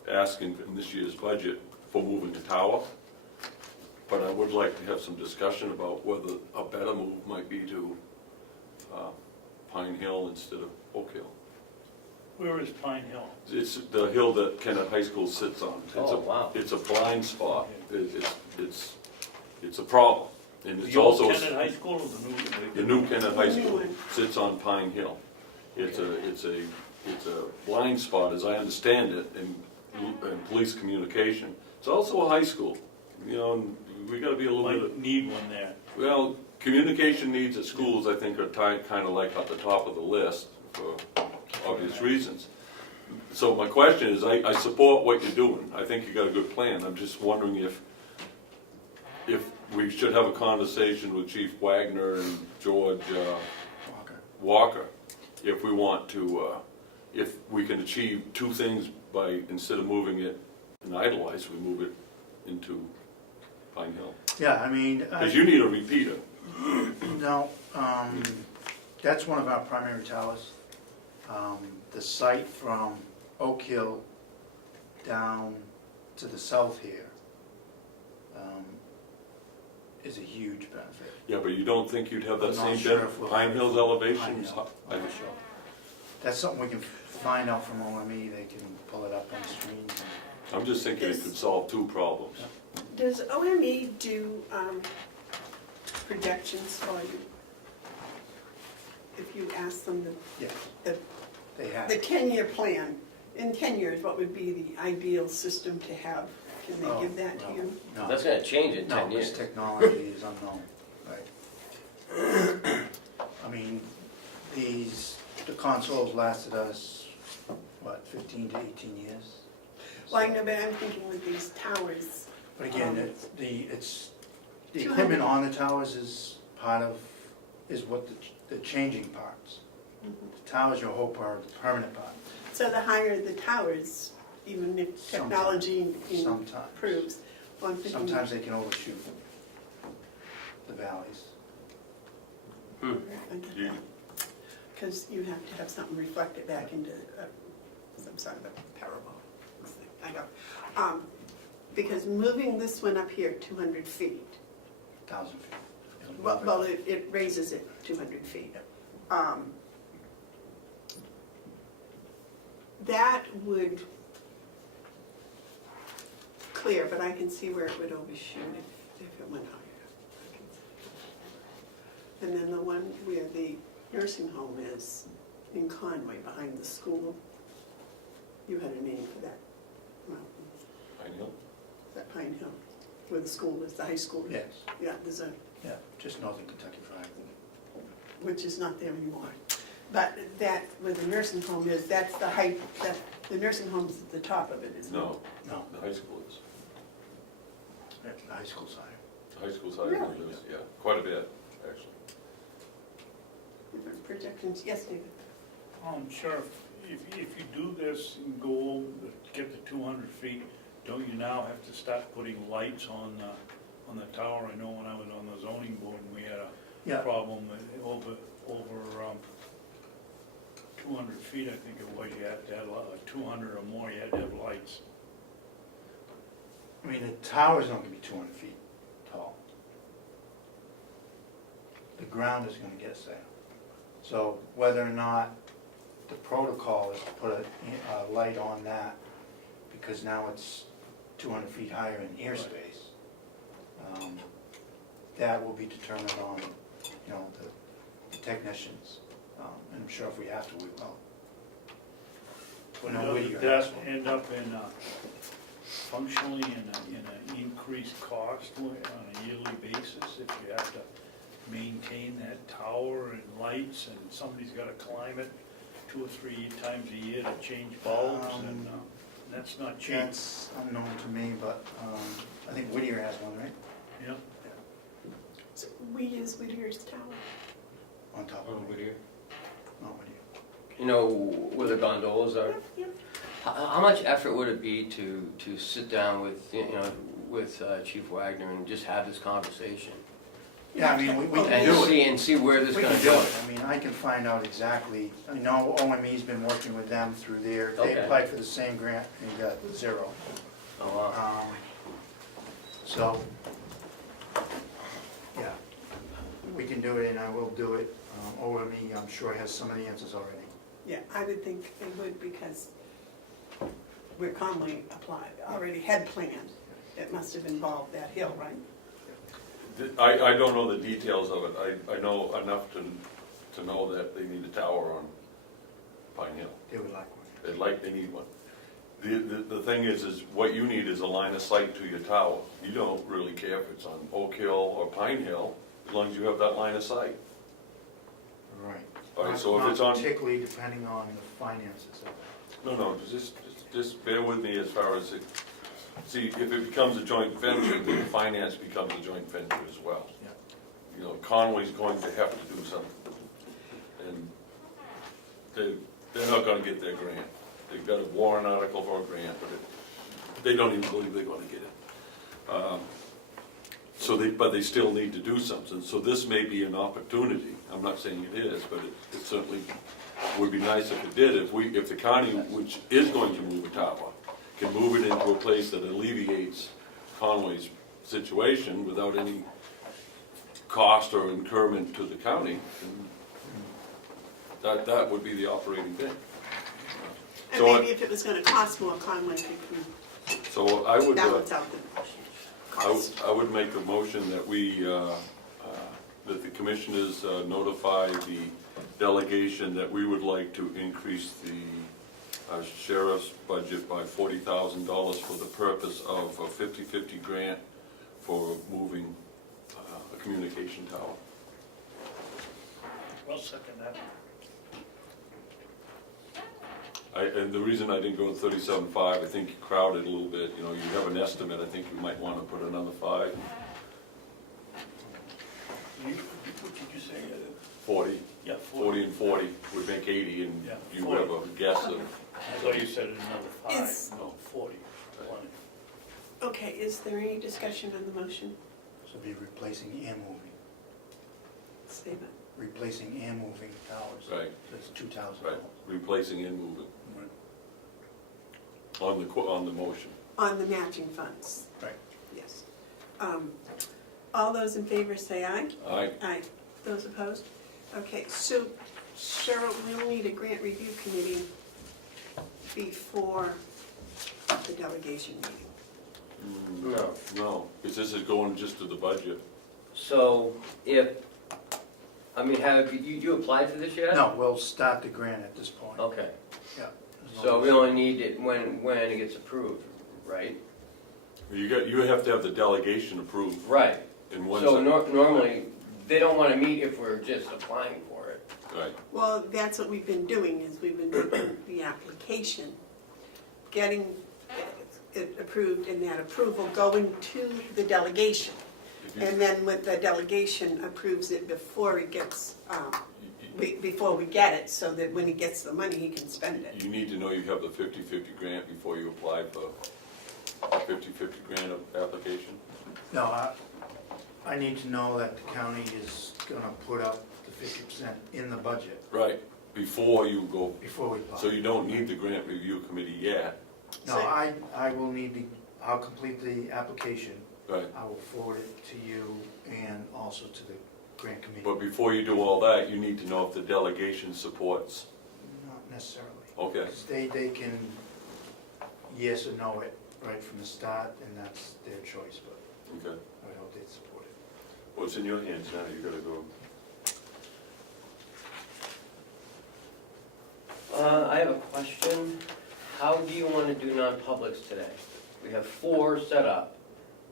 asking in this year's budget for moving the tower. But I would like to have some discussion about whether a better move might be to Pine Hill instead of Oak Hill. Where is Pine Hill? It's the hill that Kennett High School sits on. It's a- Oh, wow. It's a blind spot. It's a problem. And it's The old also, Kennett High School or the new? the new Kennett High The new School one. sits on Pine Hill. It's a blind spot, as I understand it, in police communication. It's also a high school, you know, and we gotta be a little bit, Might need one there. well, communication needs at schools, I think, are kind of like at the top of the list for obvious reasons. So my question is, I support what you're doing. I think you got a good plan. I'm just wondering if we should have a conversation with Chief Wagner and George Walker, if we want to, if we can achieve two things by, instead of moving it in Idolize, we move it into Pine Hill. Yeah, I mean, Because you need a repeater. no, that's one of our primary towers. The site from Oak Hill down to the south here is a huge benefit. Yeah, but you don't think you'd have that I'm not same sure benefit, if we'll Pine have Hill's Pine elevations? Hill, I'm not sure. That's something we can find out from OME, they can pull it up on the screen. I'm just thinking it could solve two problems. Does OME do projections for you? If you ask them Yes, the they have. the 10-year plan, in 10 years, what would be the ideal system to have? Can they give that to you? No, That's gonna change in no, 10 because years. technology is unknown, right? I mean, the consoles lasted us, what, 15 to 18 years? Well, I know, but I'm thinking with these towers. But again, the 200. equipment on the towers is what the changing parts. The towers, your whole part, the permanent part, So the higher the towers, even if technology sometimes. improves, well, I'm thinking. Sometimes they can overshoot the valleys. Because you have to have something reflected back into some sort of a parable. I go. Because moving this one up here 200 feet, 1,000 feet. It'll move well, it raises it 200 feet. That would clear, but I can see where it would overshoot if it went higher. And then the one where the nursing home is in Conway, behind the school, you had a name for that mountain. Pine Hill? Is that Pine Hill, where the school is, the high school? Yes, Yeah, there's a, yeah, just north of Kentucky Fried. which is not there anymore. But that, where the nursing home is, that's the height, the nursing home's at the top of it, isn't it? No, No, the high school is. that's the high school side. The high school side Really? is, yeah, quite a bit, actually. Different projections, yes, David? Sheriff, if you do this and go get the 200 feet, don't you now have to start putting lights on the tower? I know when I was on the zoning board, and we had a Yeah, problem with over 200 feet, I think it was, you had to have 200 or more, you had to have lights. I mean, the tower's not gonna be 200 feet tall. ground is gonna get sound. So whether or not the protocol is to put a light on that, because now it's 200 feet higher in airspace, that will be determined on, you know, the technicians. And I'm sure if we have to, we will. Well, no, Does Whittier that has one. end up in, functionally in an increased cost on a yearly basis if you have to maintain that tower and lights and somebody's gotta climb it 2 or 3 times a year to change bulbs and that's not cheap. That's unknown to me, but I think Whittier has one, right? Yeah. So we use Whittier's tower. On top Oh, of good Whittier. here. Not Whittier. You know where the gondolas are? How much effort would it be to sit down with, you know, with Chief Wagner and just have this conversation? Yeah, I mean, we can And do it. see where this We is can gonna do go? it. I mean, I can find out exactly, I know OME's been working with them through there. They Okay. applied for the same grant and got 0. Oh, wow. So, yeah, we can do it and I will do it. OME, I'm sure, has some of the answers already. Yeah, I would think they would because where Conley applied, already had planned. It must have involved that hill, right? I don't know the details of it. I know enough to know that they need a tower on Pine Hill. They would like one. They need one. The thing is what you need is a line of sight to your tower. You don't really care if it's on Oak Hill or Pine Hill, as long as you have that line of sight. Right. All right, so if Not it's on, particularly depending on the finances of it. no, just bear with me as far as it, see, if it becomes a joint venture, then the finance becomes a joint venture as well. Yeah. You know, Conway's going to have to do something. And they're not gonna get their grant. They've got a warrant article for a grant, but they don't even believe they're gonna get it. But they still need to do something, so this may be an opportunity. I'm not saying it is, but it certainly would be nice if it did. If the county, which is going to move a tower, can move it into a place that alleviates Conway's situation without any cost or incurment to the county, then that would be the operating thing. And So maybe if it was gonna cost more, Conley could So I would, balance out the cost. I would make a motion that that the commissioners notify the delegation that we would like to increase the sheriff's budget by $40,000 for the purpose of a 50/50 grant for moving a communication tower. I'll second that. And the reason I didn't go to 37.5, I think you crowded a little bit, you know, you have an estimate, I think you might want to put another 5. What did you say? 40, Yeah, 40 and 40 would make 80, and Yeah, you 40. have a guess of, I thought you said another Is- 5, no, 40, plenty. Okay, is there any discussion on the motion So it'd be replacing and moving, statement? replacing and moving towers. right, So it's $2,000. right, replacing and moving on the motion. On the matching funds? Right. Yes. All those in favor say aye? Aye. Aye. Those opposed? Okay, so Cheryl, we'll need a grant review committee before the delegation meeting. No. No, because this is going just to the budget. So have you applied for this yet? No, we'll start the grant at this point. Okay, Yeah. as long so as- we only need it when it gets approved, right? You have to have the delegation approved Right. in one. So normally, they don't wanna meet if we're just applying for it. Right, Well, that's what we've been doing, is we've been doing the application, getting it approved, and that approval going to the delegation. If you- And then when the delegation approves it before it gets, before we get it, so that when he gets the money, he can spend it. You need to know you have the 50/50 grant before you apply for a 50/50 grant application. No, I need to know that the county is gonna put up the 50% in the budget Right, before you go, before we apply. so you don't need the grant review committee yet. No, I will need I'll complete the application. Right, I will forward it to you and also to the grant committee. But before you do all that, you need to know if the delegation supports. Not necessarily. Okay, 'Cause they can yes or no it right from the start, and that's their choice, but okay. I would hope they'd support it. Well, it's in your hands now, you gotta go. I have a question. How do you want to do non-publics today? We have 4 set up.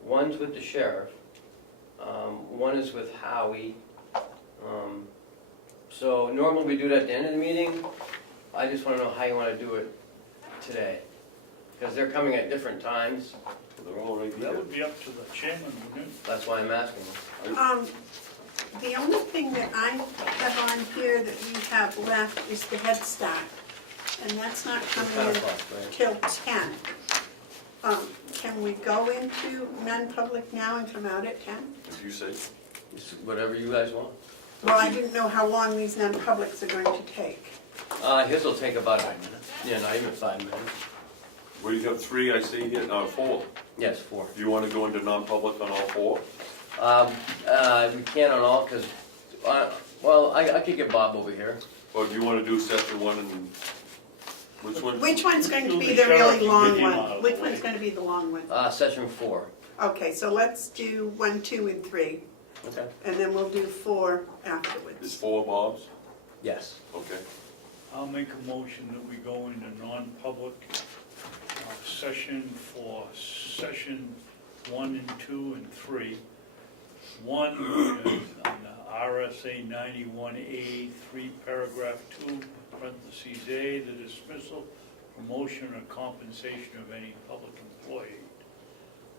One's with the sheriff. One is with Howie. So normally we do it at the end of the meeting. I just want to know how you want to do it today. Because they're coming at different times. They're all right That here. would be up to the chairman, wouldn't it? That's why I'm asking. The only thing that I have on here that we have left is the Head Start, and that's not It's coming 10 in o'clock, right? till 10. Can we go into non-public now and come out at 10? If you say, It's whatever you guys want. Well, I didn't know how long these non-publics are going to take. His will take about 5 minutes. Yeah, not even 5 minutes. well, you have 3, I see here, 4. Yes, 4. Do you wanna go into non-public on all 4? We can't on all, because, well, I could get Bob over here. Or do you wanna do session 1 and, which one? Which one's going to Do be the the really sheriff and long get him out one? of the Which way. one's going to be the long one? Session 4. Okay, so let's do 1, 2, and 3, Okay. and then we'll do 4 There's afterwards. 4 Bobs? Yes. Okay. I'll make a motion that we go into non-public session for session 1 and 2 and 3. 1 is on the RSA 91A, 3 paragraph 2, parentheses A, the dismissal, promotion, or compensation of any public employee.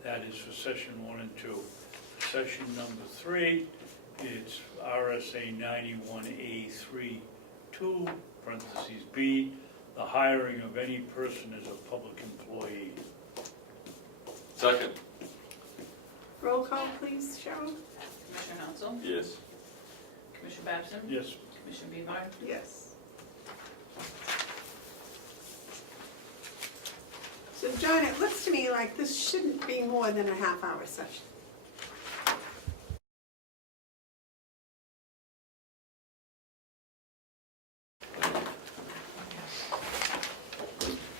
That is for session 1 and 2. Session number 3, it's RSA 91A 3(2), parentheses B, the hiring of any person as a public employee. Second? Roll call, please, Cheryl? Commissioner Hounsell, Yes. Commissioner Babson, Yes. Commissioner Bevard, Yes. So, John, it looks to me like this shouldn't be more than a half-hour session.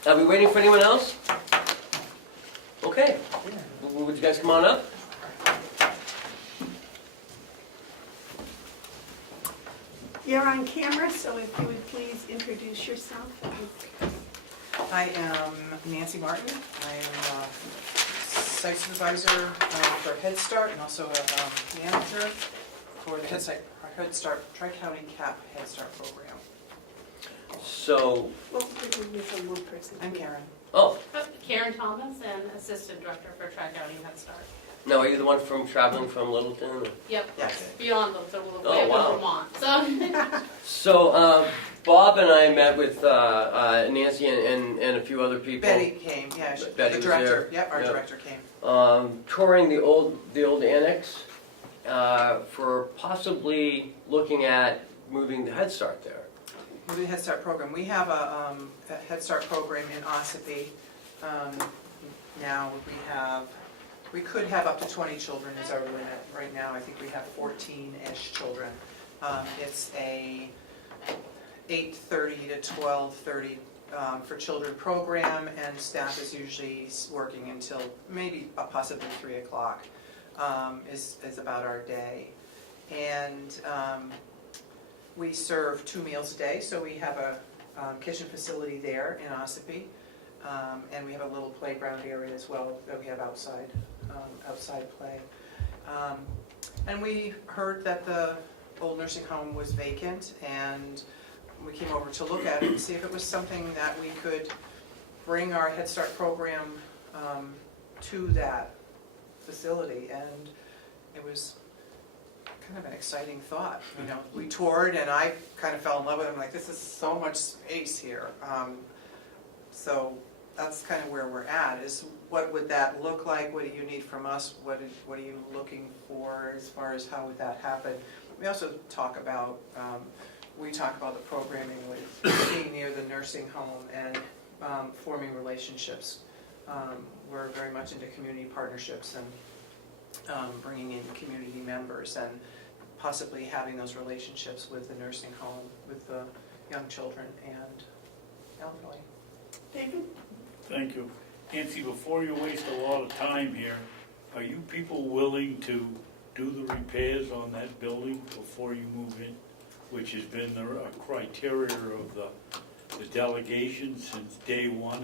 Are we waiting for anyone else? Okay. Would you guys come on up? You're on camera, so if you would please introduce yourself. I am Nancy Martin. I'm a site supervisor for Head Start and also a manager for the Head Start Tri-County CAP Head Start program. So, Well, there's one more person. I'm Karen. oh, Karen Thomas and Assistant Director for Tri-County Head Start. now are you the one from traveling from Littleton? or- Yep, Yes. beyond them, so we're Oh, way wow. up in Vermont, so. So, Bob and I met with Nancy and a few other people. Betty came, yeah, Betty the was director. there. Yep, our Yep. director came. Touring the old annex for possibly looking at moving the Head Start there. With the Head Start program, we have a Head Start program in Ossipee. Now we could have up to 20 children is our limit. Right now, I think we have 14-ish children. It's a 8:30 to 12:30 for children program, and staff is usually working until maybe possibly 3 o'clock is about our day. And we serve 2 meals a day, so we have a kitchen facility there in Ossipee, and we have a little playground area as well that we have outside play. And we heard that the old nursing home was vacant, and we came over to look at it and see if it was something that we could bring our Head Start program to that facility, and it was kind of an exciting thought. You know, we toured and I kind of fell in love with it. I'm like, this is so much space here. So that's kind of where we're at, is what would that look like? What do you need from us? What are you looking for as far as how would that happen? We also talk about, the programming with being near the nursing home and forming relationships. We're very much into community partnerships and bringing in community members, and possibly having those relationships with the nursing home, with the young children and elderly. David? Thank you. Nancy, before you waste a lot of time here, are you people willing to do the repairs on that building before you move in? Which has been the criteria of the delegation since day one,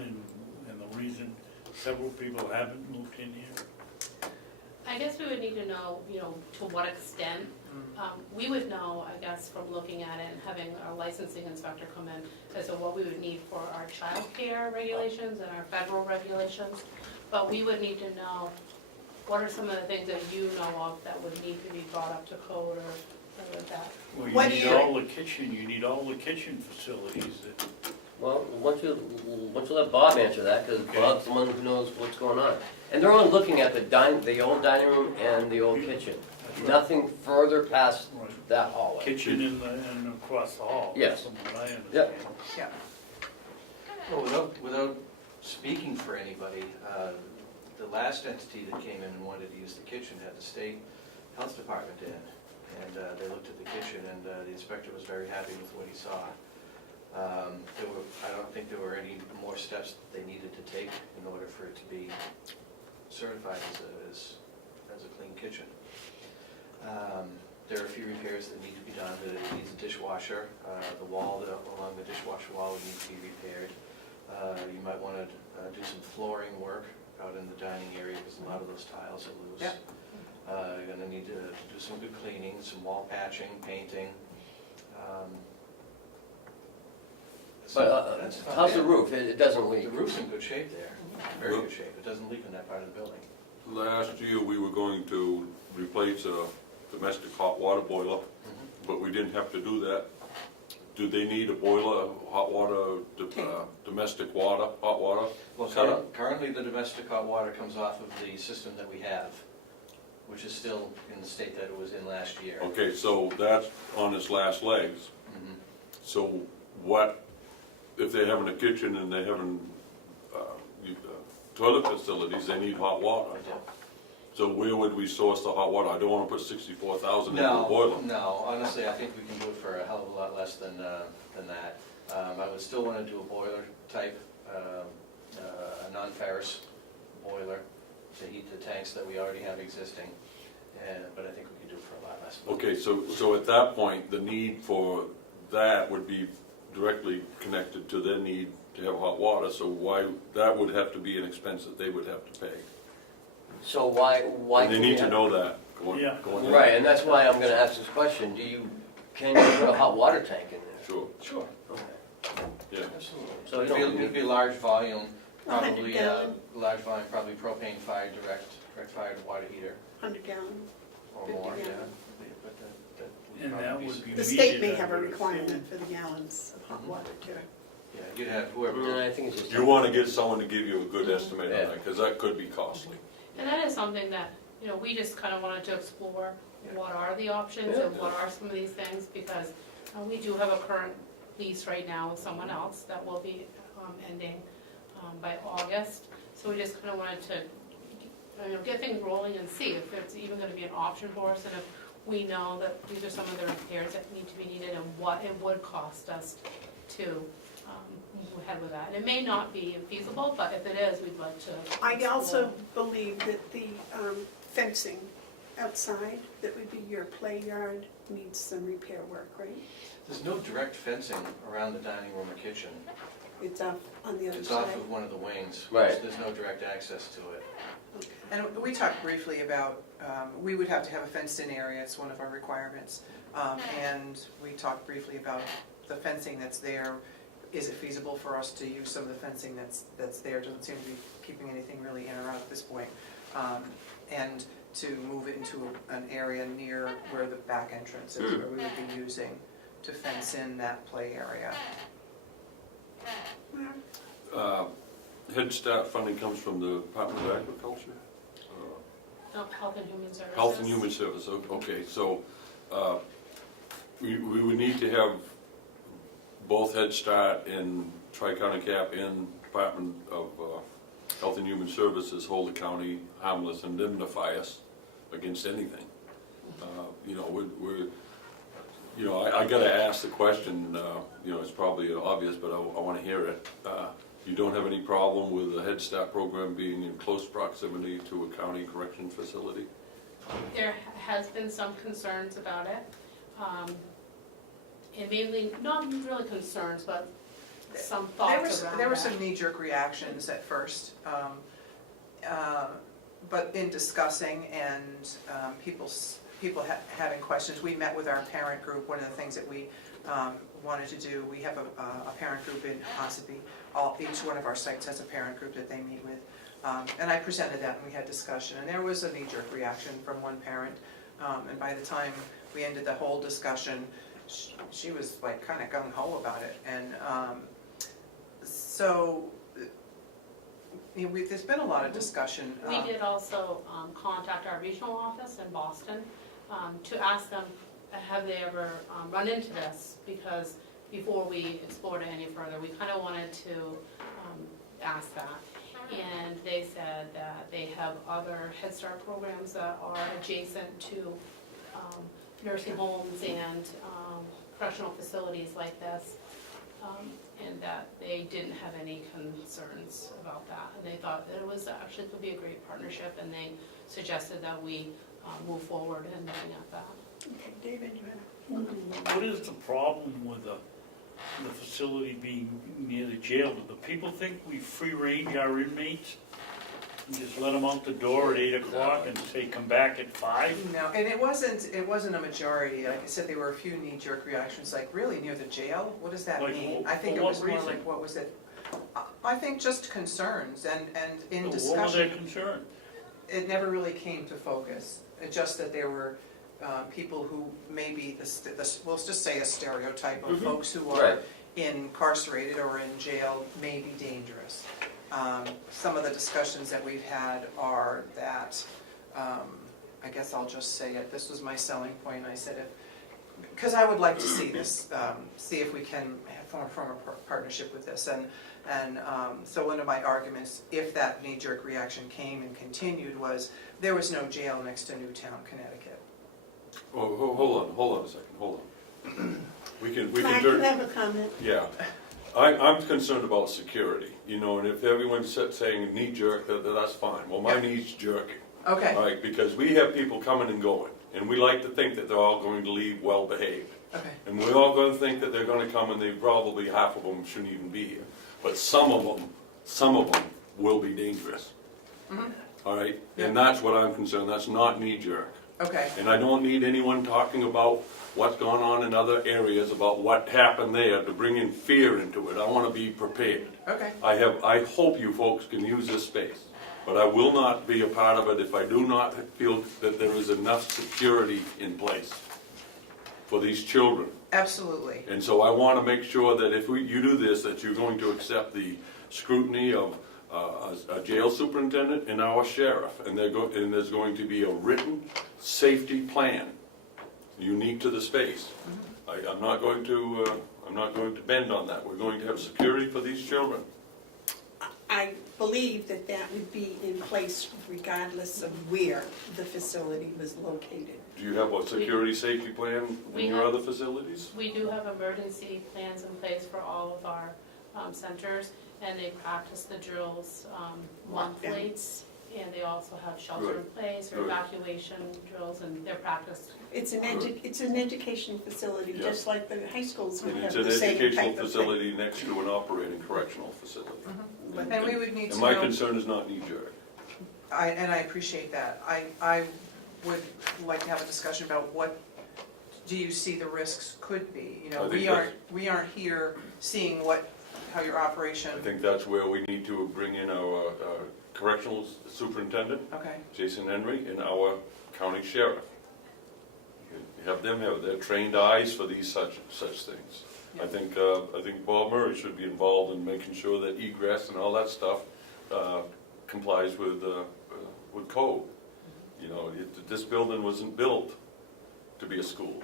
and the reason several people haven't moved in here? I guess we would need to know, to what extent. We would know, I guess, from looking at it and having our licensing inspector come in as to what we would need for our child care regulations and our federal regulations. But we would need to know what are some of the things that you know of that would need to be brought up to code or something like that. Well, What you do need you- all the kitchen, you need all the kitchen facilities that, Well, once you let Bob answer that, because Okay. Bob's the one who knows what's going on. And they're only looking at the old dining room and the old kitchen. that's right. Nothing further past Right. that hallway. Kitchen and across the hall. Yes. From what I Yeah. understand. Yeah. Well, without speaking for anybody, the last entity that came in and wanted to use the kitchen had the state health department in. And they looked at the kitchen, and the inspector was very happy with what he saw. I don't think there were any more steps that they needed to take in order for it to be certified as a clean kitchen. There are a few repairs that need to be done. It needs a dishwasher. The wall along the dishwasher wall would need to be repaired. You might want to do some flooring work out in the dining area because a lot of those tiles are loose. Yep. You're going to need to do some good cleaning, some wall patching, painting. But That's about how's the it. roof? It doesn't leak. The roof's in good shape there, very good shape. It doesn't leak in that part of the building. Last year, we were going to replace a domestic hot water boiler, but we didn't have to do that. Do they need a boiler, hot water, domestic water, hot water? Well, setup? currently the domestic hot water comes off of the system that we have, which is still in the state that it was in last year. Okay, so that's on its last legs. Mhm. So what, if they're having a kitchen and they're having toilet facilities, they need hot water? I do. So where would we source the hot water? I don't want to put $64,000 into a boiler. No, honestly, I think we can do it for a hell of a lot less than that. I would still want to do a boiler type, a non-ferrous boiler to heat the tanks that we already have existing, but I think we can do it for a lot less. Okay, so at that point, the need for that would be directly connected to their need to have hot water, so why, that would have to be an expense that they would have to pay. So why And they can we need to have- know that Yeah. going in. Right, and that's why I'm gonna ask this question. Can you put a hot water tank in there? Sure, Sure, Okay. yeah. absolutely. So you It'd don't be large volume, 100 probably, gallon. large volume, probably propane fired, direct fired water heater 100 gallon. or 50 more, yeah. gallon. But that And that probably would be The state may needed, I have a would assume. requirement for the gallons of hot water too. Yeah, you'd have whoever. And I think it's just. You want to get someone to give you a good estimate on Yeah. that, because that could be costly. And that is something that, we just kind of wanted to explore, what are the options and what are some of these things, because we do have a current lease right now with someone else that will be ending by August. So we just kind of wanted to, get things rolling and see if it's even gonna be an option for us, and if we know that these are some of the repairs that need to be needed and what it would cost us to move ahead with that. And it may not be feasible, but if it is, we'd like to I also explore. believe that the fencing outside, that would be your play yard, needs some repair work, right? There's no direct fencing around the dining room or kitchen. It's up on the other It's off side. of one of the wings. Right. There's no direct access to it. Okay. And we talked briefly about, we would have to have a fenced-in area, it's one of our requirements. And we talked briefly about the fencing that's there. Is it feasible for us to use some of the fencing that's there? Doesn't seem to be keeping anything really in or out at this point. And to move it into an area near where the back entrance is, where we would be using to fence in that play area. Head Start funding comes from the Department of Agriculture? Health and Human Services. Health and Human Services, okay, so we would need to have both Head Start and Tri-County Cap and Department of Health and Human Services hold the county harmless and indemnify us against anything. You know, you know, I gotta ask the question, you know, it's probably obvious, but I wanna hear it. You don't have any problem with the Head Start program being in close proximity to a county correction facility? There has been some concerns about it. And mainly, not really concerns, but some thoughts around that. There were some knee-jerk reactions at first, but in discussing and people having questions, we met with our parent group. One of the things that we wanted to do, we have a parent group in Ossipee. Each one of our sites has a parent group that they meet with. And I presented that and we had discussion, and there was a knee-jerk reaction from one parent. And by the time we ended the whole discussion, she was like kind of gung-ho about it. And so there's been a lot of discussion. We did also contact our regional office in Boston to ask them, have they ever run into this? Because before we explored it any further, we kind of wanted to ask that. And they said that they have other Head Start programs that are adjacent to nursing homes and correctional facilities like this, and that they didn't have any concerns about that. And they thought that it was actually could be a great partnership, and they suggested that we move forward in looking at that. Okay, David, you What is the problem with the facility being near the jail? Do the people think we free range our inmates? And just let them out the door at 8 o'clock and say, come back at 5? No, and it wasn't a majority. Like I said, there were a few knee-jerk reactions, like, really, near the jail? What does that Like, mean? for I think it what was more reason? like, what was it? I think just concerns and in What was their discussion, concern? it never really came to focus. It just that there were people who maybe, let's just say a stereotype of folks who are Right. incarcerated or in jail may be dangerous. Some of the discussions that we've had are that, I guess I'll just say it, this was my selling point. I said, because I would like to see this, see if we can form a partnership with this. And so one of my arguments, if that knee-jerk reaction came and continued, was there was no jail next to Newtown, Connecticut. Oh, hold on a second, hold on. We can Mark, you have a comment? Yeah, I'm concerned about security, you know, and if everyone's saying knee jerk, that's fine. Well, my Yeah. knee's jerking, Okay, all right, because we have people coming and going, and we like to think that they're all going to leave well behaved. okay, And we're all going to think that they're going to come, and they probably, half of them shouldn't even be here. But some of them will be dangerous, mhm, all right? And that's what I'm concerned, that's not knee jerk. okay, And I don't need anyone talking about what's gone on in other areas, about what happened there, to bring in fear into it. I want to be prepared. okay, I hope you folks can use this space, but I will not be a part of it if I do not feel that there is enough security in place for these children. absolutely. And so I want to make sure that if you do this, that you're going to accept the scrutiny of a jail superintendent and our sheriff, and there's going to be a written safety plan unique to the space. I'm not going to bend on that. We're going to have security for these children. I believe that would be in place regardless of where the facility was located. Do you have a security safety plan We in your have- other facilities? We do have emergency plans in place for all of our centers, and they practice the drills monthly. And they also have shelter in place or Good. evacuation drills, and they're practiced. It's an educational facility, Yeah. just like the high schools would have It's the an same educational type of thing. facility next to an operating correctional facility. And we would need to And my know, concern is not knee jerk. and I appreciate that. I would like to have a discussion about what do you see the risks could be? You know, I think we aren't here seeing how your operation, I think that's where we need to bring in our correctional superintendent, okay, Jason Henry, and our county sheriff. Have them have their trained eyes for these such things. I think Bob Murray should be involved in making sure that egress and all that stuff complies with code. You know, this building wasn't built to be a school.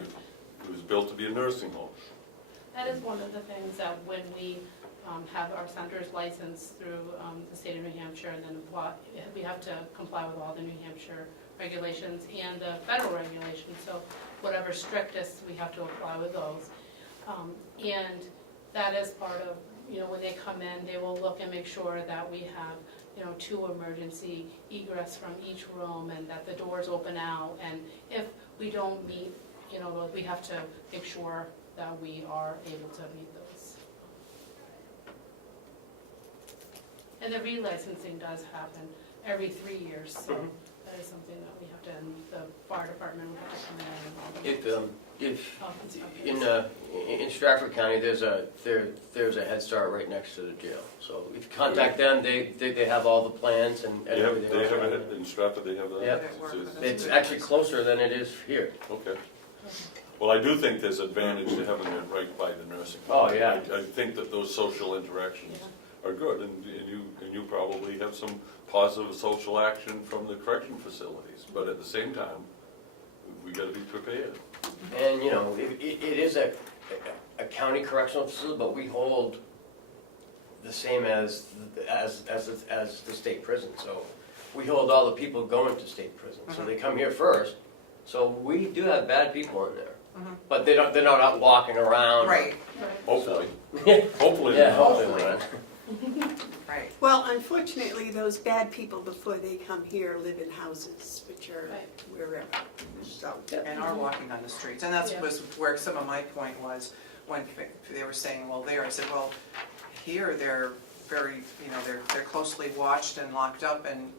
It was built to be a nursing home. That is one of the things that when we have our centers licensed through the state of New Hampshire, and then we have to comply with all the New Hampshire regulations and the federal regulations, so whatever strictest, we have to apply with those. And that is part of, when they come in, they will look and make sure that we have 2 emergency egress from each room, and that the doors open out, and if we don't meet, we have to make sure that we are able to meet those. And the relicensing does happen every 3 years, so that is something that we have to, and the fire department will have to come in and all that. In Stratford County, there's a Head Start right next to the jail. So if you contact them, they have all the plans and everything. They have it in Stratford, they have that? Yep. So It's actually closer than it is here. Okay. Well, I do think there's advantage to having it right by the nursing Oh, home. yeah. I think that those social interactions are good, and you probably have some positive social action from the correction facilities, but at the same time, we gotta be prepared. And, it is a county correctional facility, but we hold the same as the state prison. So we hold all the people going to state prison. So they come here first. So we do have bad people in there. But they're not out walking around. Right, Hopefully. Yeah, Hopefully. hopefully not. right. Well, unfortunately, those bad people, before they come here, live in houses, which are wherever, so. And are walking on the streets, and that's Yeah. was where some of my point was, when they were saying, well, there, I said, well, here, they're very, they're closely watched and locked up, and,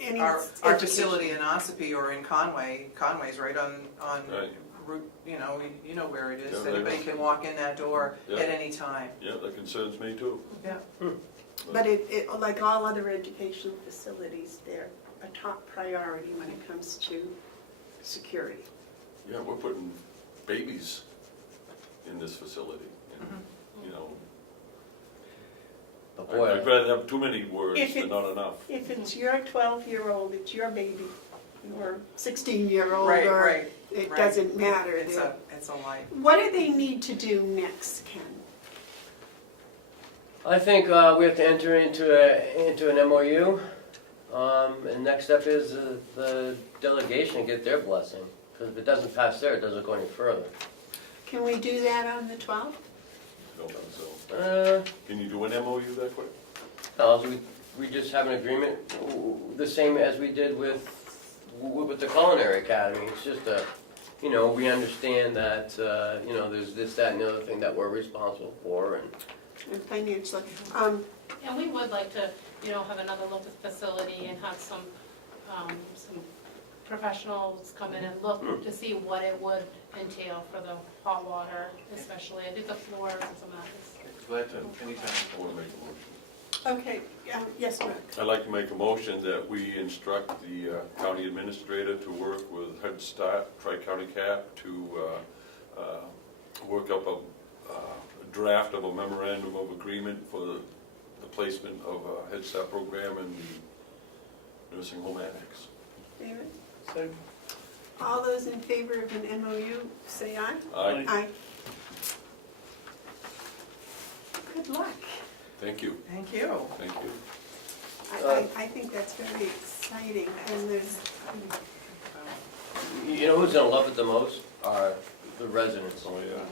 And our it's our education. facility in Ossipee or in Conway's right on Right. route, you know where it is, Yeah, anybody can walk in that door Yeah. at any time. Yeah, that concerns me too. Yeah. But it, like all other educational facilities, they're a top priority when it comes to security. Yeah, we're putting babies in this facility, and, But boy, I'd rather have too many words If than it- not enough. If it's your 12-year-old, it's your baby, or 16-year-old, Right, or right. it right. doesn't matter. It's a life. What do they need to do next, Ken? I think we have to enter into an MOU. And next step is the delegation get their blessing. Because if it doesn't pass there, it doesn't go any further. Can we do that on the 12th? Don't think so. Uh, Can you do an MOU that quick? no, we just have an agreement, the same as we did with the Culinary Academy. It's just we understand that, there's this, that, and the other thing that we're responsible for, And financially, And we would like to, have another look at the facility and have some professionals come in and look to see what it would entail for the hot water, especially. I did the floors and some of that. Glad to, anytime. I want to make a motion. okay, yes, Mark. I'd like to make a motion that we instruct the county administrator to work with Head Start, Tri-County CAP, to work up a draft of a memorandum of agreement for the placement of a Head Start program in the nursing home annex. David? All those in favor of an MOU, say aye. Aye. Aye. Good luck. Thank you, Thank you. thank you. I think that's very exciting, and there's, Who's gonna love it the most are the residents. Oh, yeah.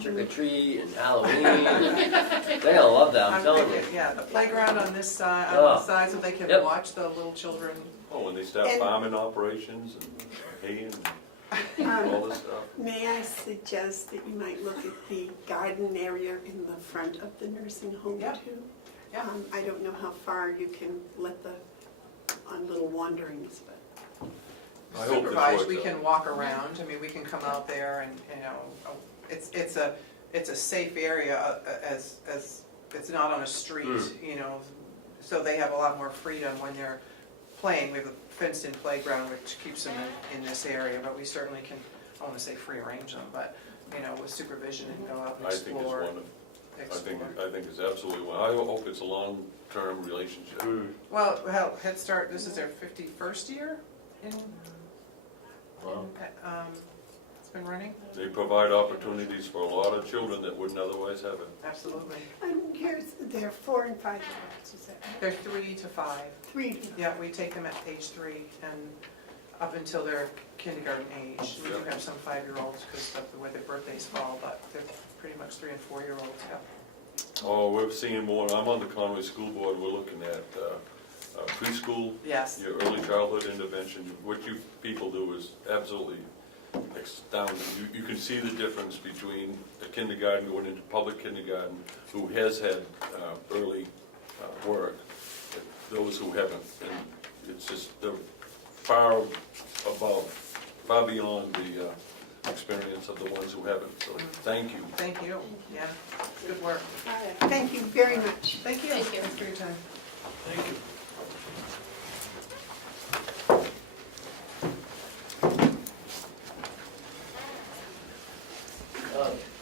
Trick or treat and Halloween. They're gonna love that, I'm telling you. thinking, yeah, the playground on this side, so they can Yep. watch the little children. Oh, when they start And- farming operations and haying and all this stuff. may I suggest that you might look at the garden area in the front of the nursing home Yeah. too? Yeah. I don't know how far you can let on little wanderings, but. I hope this Supervised, works we out. can walk around, we can come out there and, it's a safe area as, it's not on a street, so they have a lot more freedom when they're playing. We have a fenced-in playground which keeps them in this area, but we certainly can, I don't wanna say free range them, but, with supervision and go out and I think it's explore. wonderful. I think it's absolutely wonderful. I hope it's a long-term relationship. Well, Head Start, this is their 51st year in, Wow. It's been running? They provide opportunities for a lot of children that wouldn't otherwise have it. Absolutely. I'm curious, they're 4 and 5 year olds, is that They're 3 to 5. 3 to 5? Yeah, we take them at age 3 and up until their kindergarten age. We do have some 5-year-olds because of the way their birthdays fall, but they're pretty much 3 and 4-year-olds, yeah. Oh, we're seeing more, I'm on the Conway School Board, we're looking at preschool, Yes. your early childhood intervention. What you people do is absolutely astounding. You can see the difference between a kindergarten going into public kindergarten who has had early work, those who haven't. And it's just, they're far above, far beyond the experience of the ones who haven't. So thank you. Thank you, yeah, good work. All right. Thank you very much. Thank you. Thank you. Thanks for your time. Thank you.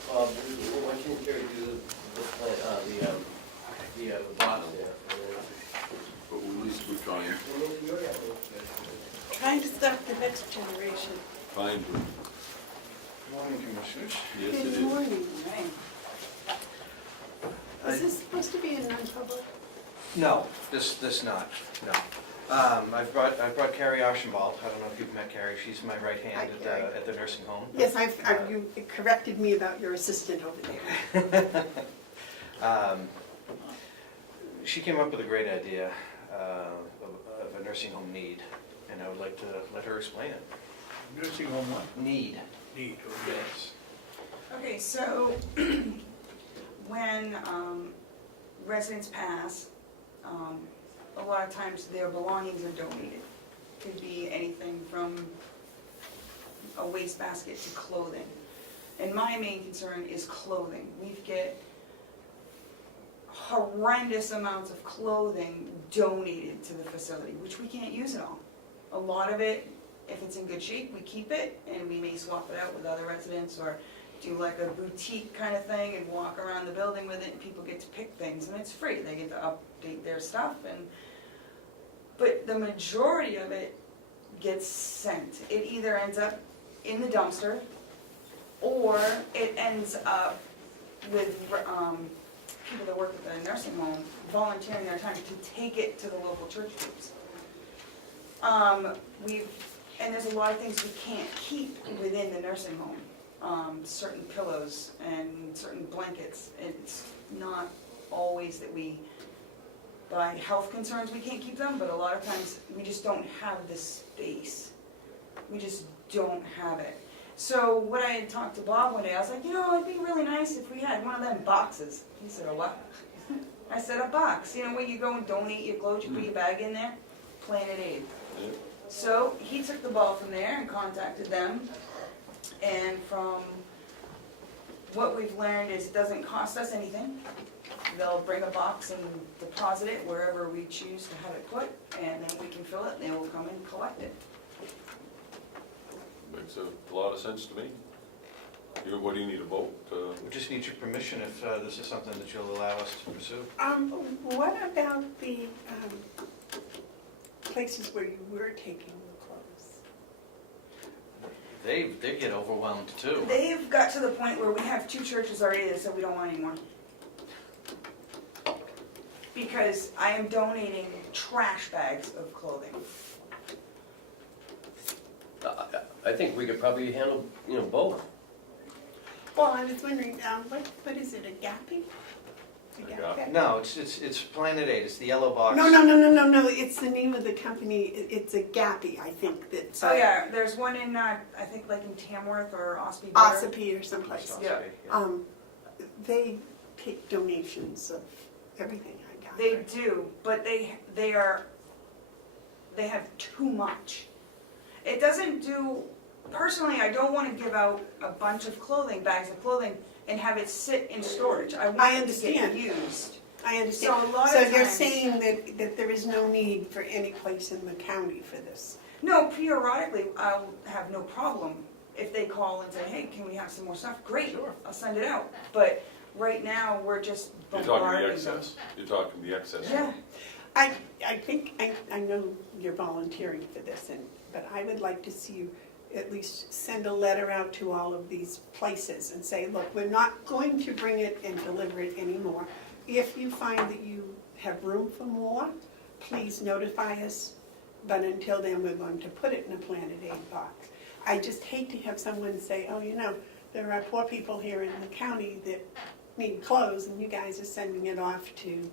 Bob, why can't Jerry do the plan, the box there? But at least we're trying. Trying to stop the next generation. Find you. Morning, Commissioners. Yes, it Good is. morning. Is this supposed to be a non-public? No, this not, no. I've brought Carrie Archambault. I don't know if you've met Carrie. She's my right hand Hi, Carrie. at the nursing home. Yes, you corrected me about your assistant over there. She came up with a great idea of a nursing home need, and I would like to let her explain it. Nursing home what? Need. Need, okay. Yes. Okay, so when residents pass, a lot of times their belongings are donated. Could be anything from a wastebasket to clothing. And my main concern is clothing. We get horrendous amounts of clothing donated to the facility, which we can't use it all. A lot of it, if it's in good shape, we keep it, and we may swap it out with other residents, or do like a boutique kind of thing and walk around the building with it, and people get to pick things, and it's free. They get to update their stuff, but the majority of it gets sent. It either ends up in the dumpster, or it ends up with people that work at the nursing home volunteering their time to take it to the local church groups. And there's a lot of things we can't keep within the nursing home. Certain pillows and certain blankets. It's not always that we, by health concerns, we can't keep them, but a lot of times we just don't have the space. We just don't have it. So what I had talked to Bob one day, I was like, it'd be really nice if we had one of them boxes. He said, a what? I said, a box. Where you go and donate your clothes, you put your bag in there, Planet Aid. Yeah. So he took the ball from there and contacted them, and from what we've learned is it doesn't cost us anything. They'll bring a box and deposit it wherever we choose to have it put, and then we can fill it, and they will come and collect it. Makes a lot of sense to me. What do you need, a vote? We just need your permission if this is something that you'll allow us to pursue. What about the places where you were taking the clothes? They get overwhelmed too. They've got to the point where we have 2 churches already that said we don't want any more. Because I am donating trash bags of clothing. I think we could probably handle, both. Well, I was wondering, what is it, a gappy? A gappy? No, it's Planet Aid. It's the yellow box. No, it's the name of the company, it's a gappy, I think, that's. Oh yeah, there's one in, I think like in Tamworth or Ossipee. Ossipee or someplace. Yeah. They take donations of everything, I gather. They do, but they have too much. It doesn't do, personally, I don't want to give out a bunch of bags of clothing, and have it sit in storage. I want it to get used. I understand. So a lot So of you're times- saying that there is no need for any place in the county for this? No, periodically, I'll have no problem if they call and say, hey, can we have some more stuff? Great, I'll send it out. But right now, we're just You're talking the bombarding them. excess. You're talking the excess. Yeah. I think, I know you're volunteering for this, but I would like to see you at least send a letter out to all of these places and say, look, we're not going to bring it and deliver it anymore. If you find that you have room for more, please notify us, but until then, we're going to put it in a Planet Aid box. I just hate to have someone say, oh, you know, there are poor people here in the county that need clothes, and you guys are sending it off to,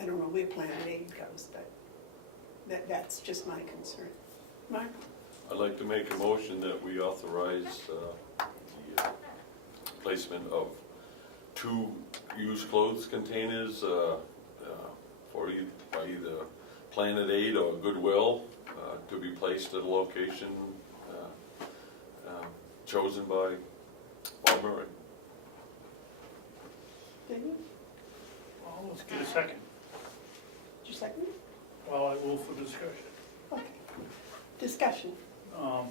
I don't know where Planet Aid goes, but that's just my concern. Mark? I'd like to make a motion that we authorize the placement of 2 used clothes containers by either Planet Aid or Goodwill to be placed at a location chosen by Paul Murray. Did you? Well, let's get a second. Did you second it? Well, I will for discussion. Okay. Discussion. Are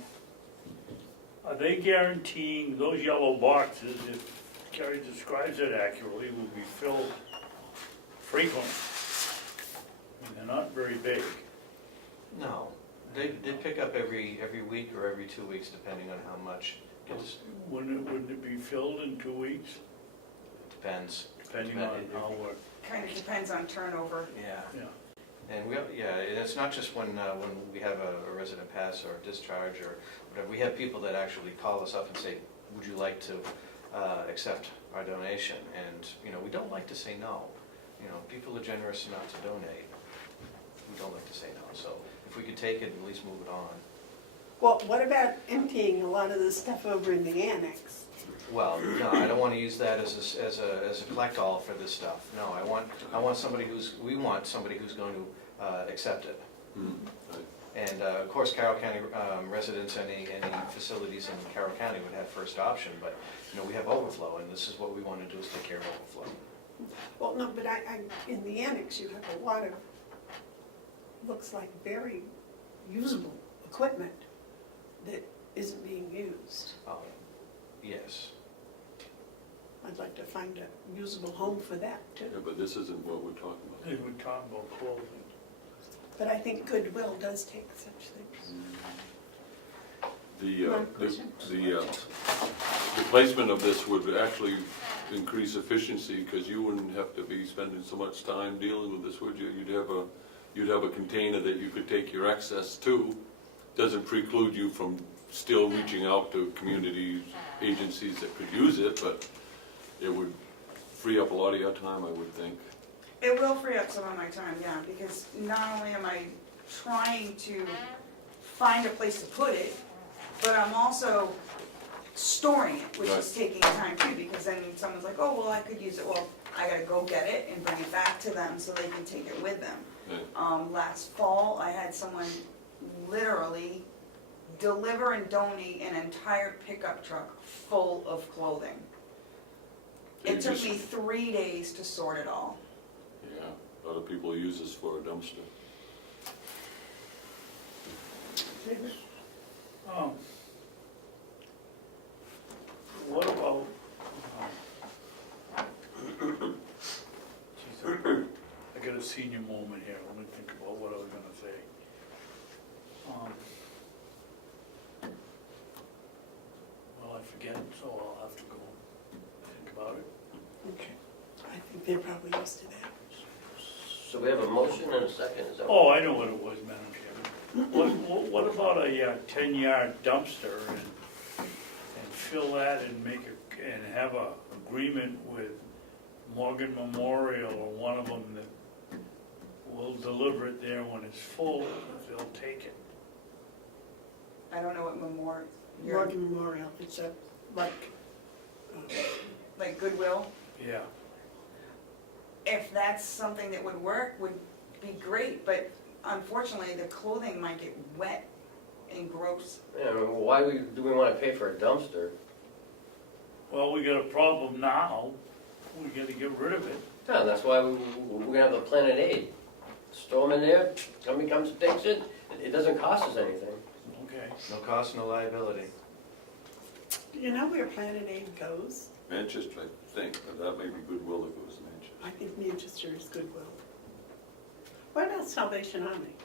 they guaranteeing those yellow boxes, if Carrie describes it accurately, will be filled frequently? I mean, they're not very big. No, they pick up every week or every 2 weeks, depending on how much gets, Wouldn't it be filled in 2 weeks, depends. depending on how we're, Kind of depends on turnover. Yeah. yeah. And and it's not just when we have a resident pass or discharge or whatever. We have people that actually call us up and say, would you like to accept our donation? And, you know, we don't like to say no. You know, people are generous enough to donate. We don't like to say no. So if we could take it, at least move it on. Well, what about emptying a lot of the stuff over in the annex? Well, no, I don't want to use that as a collect-all for this stuff. No, I want somebody we want somebody who's going to accept it. And of course, Carroll County residents, any facilities in Carroll County would have first option, but, you know, we have overflow, and this is what we want to do, is take care of overflow. Well, no, but in the annex, you have a lot of, looks like very usable equipment that isn't being used. Yes. I'd like to find a usable home for that, too. Yeah, but this isn't what we're talking about. They were talking about clothing. But I think Goodwill does take such things. The placement of this would actually increase efficiency, because you wouldn't have to be spending so much time dealing with this, would you? You'd have a container that you could take your excess to. Doesn't preclude you from still reaching out to community agencies that could use it, but it would free up a lot of your time, I would think. It will free up some of my time, yeah, because not only am I trying to find a place to put it, but I'm also storing it, which is taking time too, because then someone's like, oh, well, I could use it. Well, I gotta go get it and bring it back to them so they can take it with them. Yeah. Last fall, I had someone literally deliver and donate an entire pickup truck full of clothing. It took me 3 days to sort it all. Yeah, a lot of people use this for a dumpster. What about, geez, I got a senior moment here, let me think about what I was gonna say. Well, I forget, so I'll have to go think about it. Okay. I think they're probably used to that. So we have a motion and a second, is that? Oh, I know what it was, Madam Chairman. What about a 10-yard dumpster and fill that and and have a agreement with Morgan Memorial or one of them that will deliver it there when it's full, they'll take it. I don't know what Memorial, Morgan Memorial, it's a, like Goodwill. Yeah. If that's something that would work, would be great, but unfortunately, the clothing might get wet and gross. Yeah, I mean, why do we want to pay for a dumpster? Well, we got a problem now, we gotta get rid of it. Yeah, that's why we're gonna have the Planet Aid. Store them in there, somebody comes and takes it, it doesn't cost us anything. Okay. No cost, no liability. Do you know where Planet Aid goes? Manchester, I think, but that may be Goodwill that goes to Manchester. I think Manchester is Goodwill. What about Salvation Army?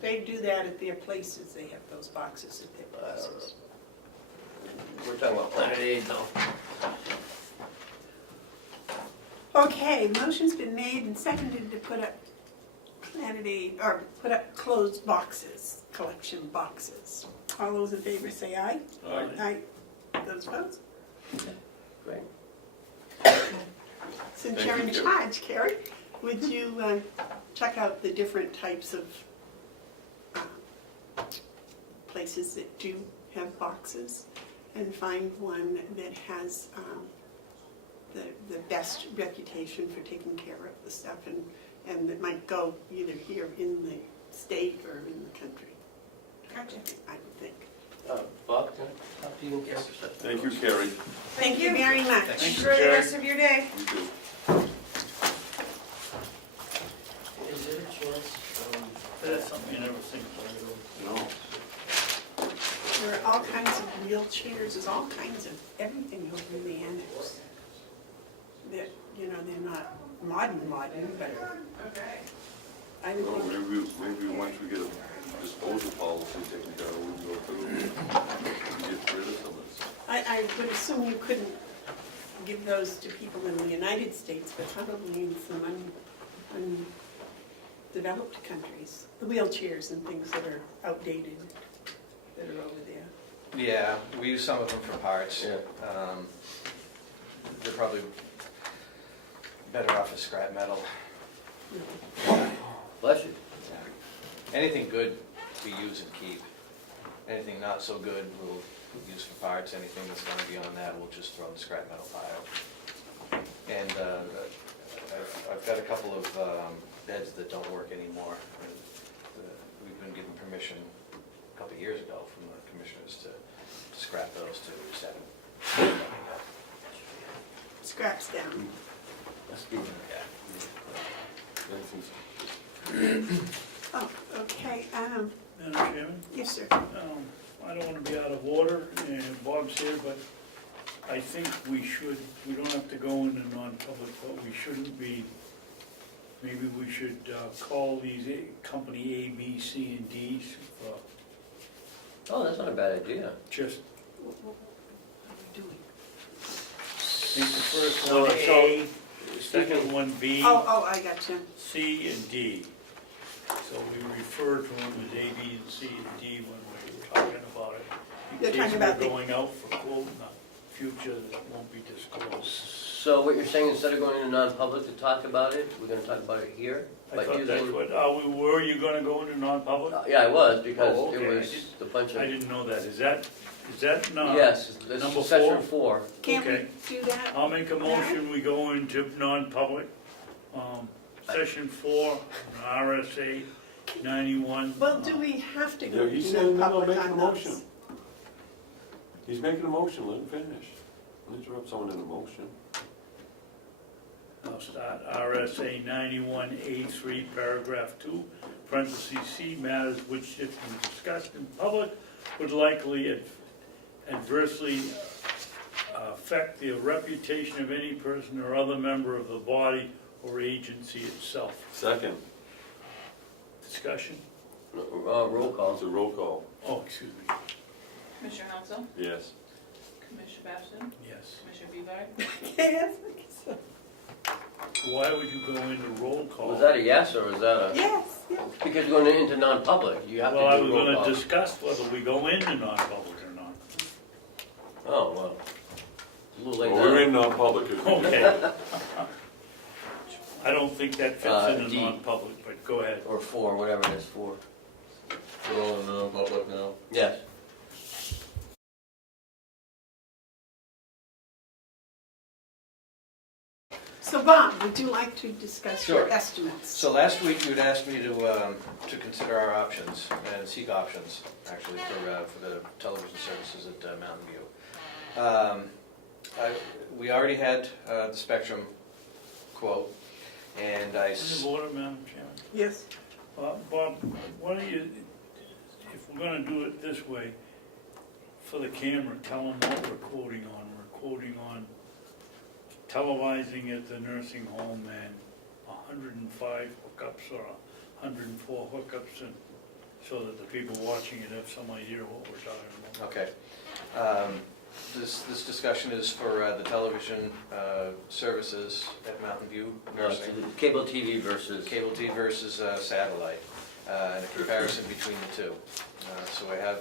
They they do that at their places, they have those boxes at their I don't places. We're talking about Planet Aid now. Okay, motion's been made and seconded to put up Planet Aid, or put up closed boxes, collection boxes. All those in favor say aye. Aye. Aye. Those opposed? Great. Since Thank you're you, in Carrie. charge, Carrie, would you check out the different types of places that do have boxes and find one that has the best reputation for taking care of the stuff and that might go either here in the state or in the country? Gotcha. I would think. Bob, can I talk to you in here for a second? Thank you, Carrie. Thank you very much. Thank you, Enjoy the Carrie. rest of your day. You too. Is there a chance, That's something you never think about. No. There are all kinds of wheelchairs, there's all kinds of everything over in the annex. That, you know, they're not modern, but I Well, think, maybe once we get a disposal policy taken care of, we can go through and get rid of some of this. I would assume you couldn't give those to people in the United States, but probably in some undeveloped countries. The wheelchairs and things that are outdated that are over there. Yeah, we use some of them for parts. Yeah. They're probably better off as scrap metal. You know. Bless you. Anything good we use and keep. Anything not so good we'll use for parts. Anything that's gonna be on that, we'll just throw in the scrap metal pile. And I've got a couple of beds that don't work anymore. And, we've been given permission a couple of years ago from the commissioners to scrap those to reset them. Scraps down. Oh, okay, Madam Chairman? yes, sir. I don't want to be out of order, and Bob's here, but I think we don't have to go into non-public, but we shouldn't be, maybe we should call these company A, B, C, and Ds for Oh, that's not a bad idea. just, What are we doing? make the first So- one so- A, the second one B, Oh, I got you. C, and D. So we refer to them as A, B, and C, and D when we're talking about it. You're In talking case about we're the- going out for quote in the future that won't be disclosed. So what you're saying, instead of going into non-public to talk about it, we're gonna talk about it here? I But thought that's using- what, were you gonna go into non-public? Yeah, I was, because Oh, it okay. was a bunch I of, didn't know that. Is that no? yes, number it's section 4? 4. Can't Okay. we do that? I'll make a motion, we go into non-public, session 4, RSA 91. Well, do we have to go Yeah, he's to saying, no, non-public make a on motion. those? He's making a motion, let him finish. Don't interrupt someone in a motion. I'll start, RSA 91A3, paragraph 2, parentheses C, matters which if discussed in public would likely adversely affect the reputation of any person or other member of the body or agency itself. Second, Discussion? Roll call. it's a roll call, Oh, excuse me, Commissioner Hounsell, yes. Commissioner Babson, yes. Commissioner Bevard, Yes, Why would you go into roll call? Was that a yes, or was that a, yes. because you're going into non-public, you have to do Well, I a was roll gonna call. discuss whether we go into non-public or not. Oh, well, a little late Well, we're now. in non-public. Okay. I don't think that fits in a D. non-public, but go ahead. Or 4, whatever it is, 4. We're all in non-public now. Yes. So Bob, would you like to discuss your Sure. estimates? So last week, you'd asked me to consider our options and seek options, actually, for the television services at Mountain View. We already had the Spectrum quote, and I, Point of order, Madam Chairman. Yes. Bob, why don't you, if we're gonna do it this way, for the camera, tell them what we're quoting on. We're quoting on televising at the nursing home and 105 hookups or 104 hookups and so that the people watching it have some idea what we're talking about. Okay. This discussion is for the television services at Mountain View Nursing. Cable TV versus. Cable TV versus satellite, and a comparison between the two. So I have,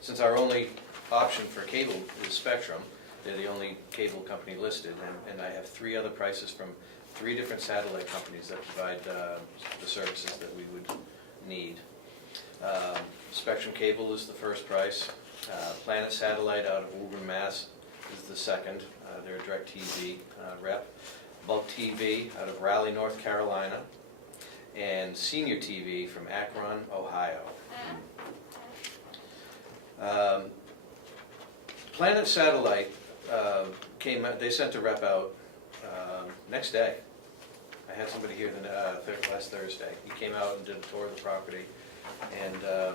since our only option for cable is Spectrum, they're the only cable company listed, and I have 3 other prices from 3 different satellite companies that provide the services that we would need. Spectrum Cable is the first price. Planet Satellite out of Woburn, Mass. is the second. They're a DirecTV rep. Bulk TV out of Raleigh, North Carolina. And Senior TV from Akron, Ohio. Planet Satellite came out, they sent a rep out next day. I had somebody here last Thursday. He came out and did a tour of the property, and it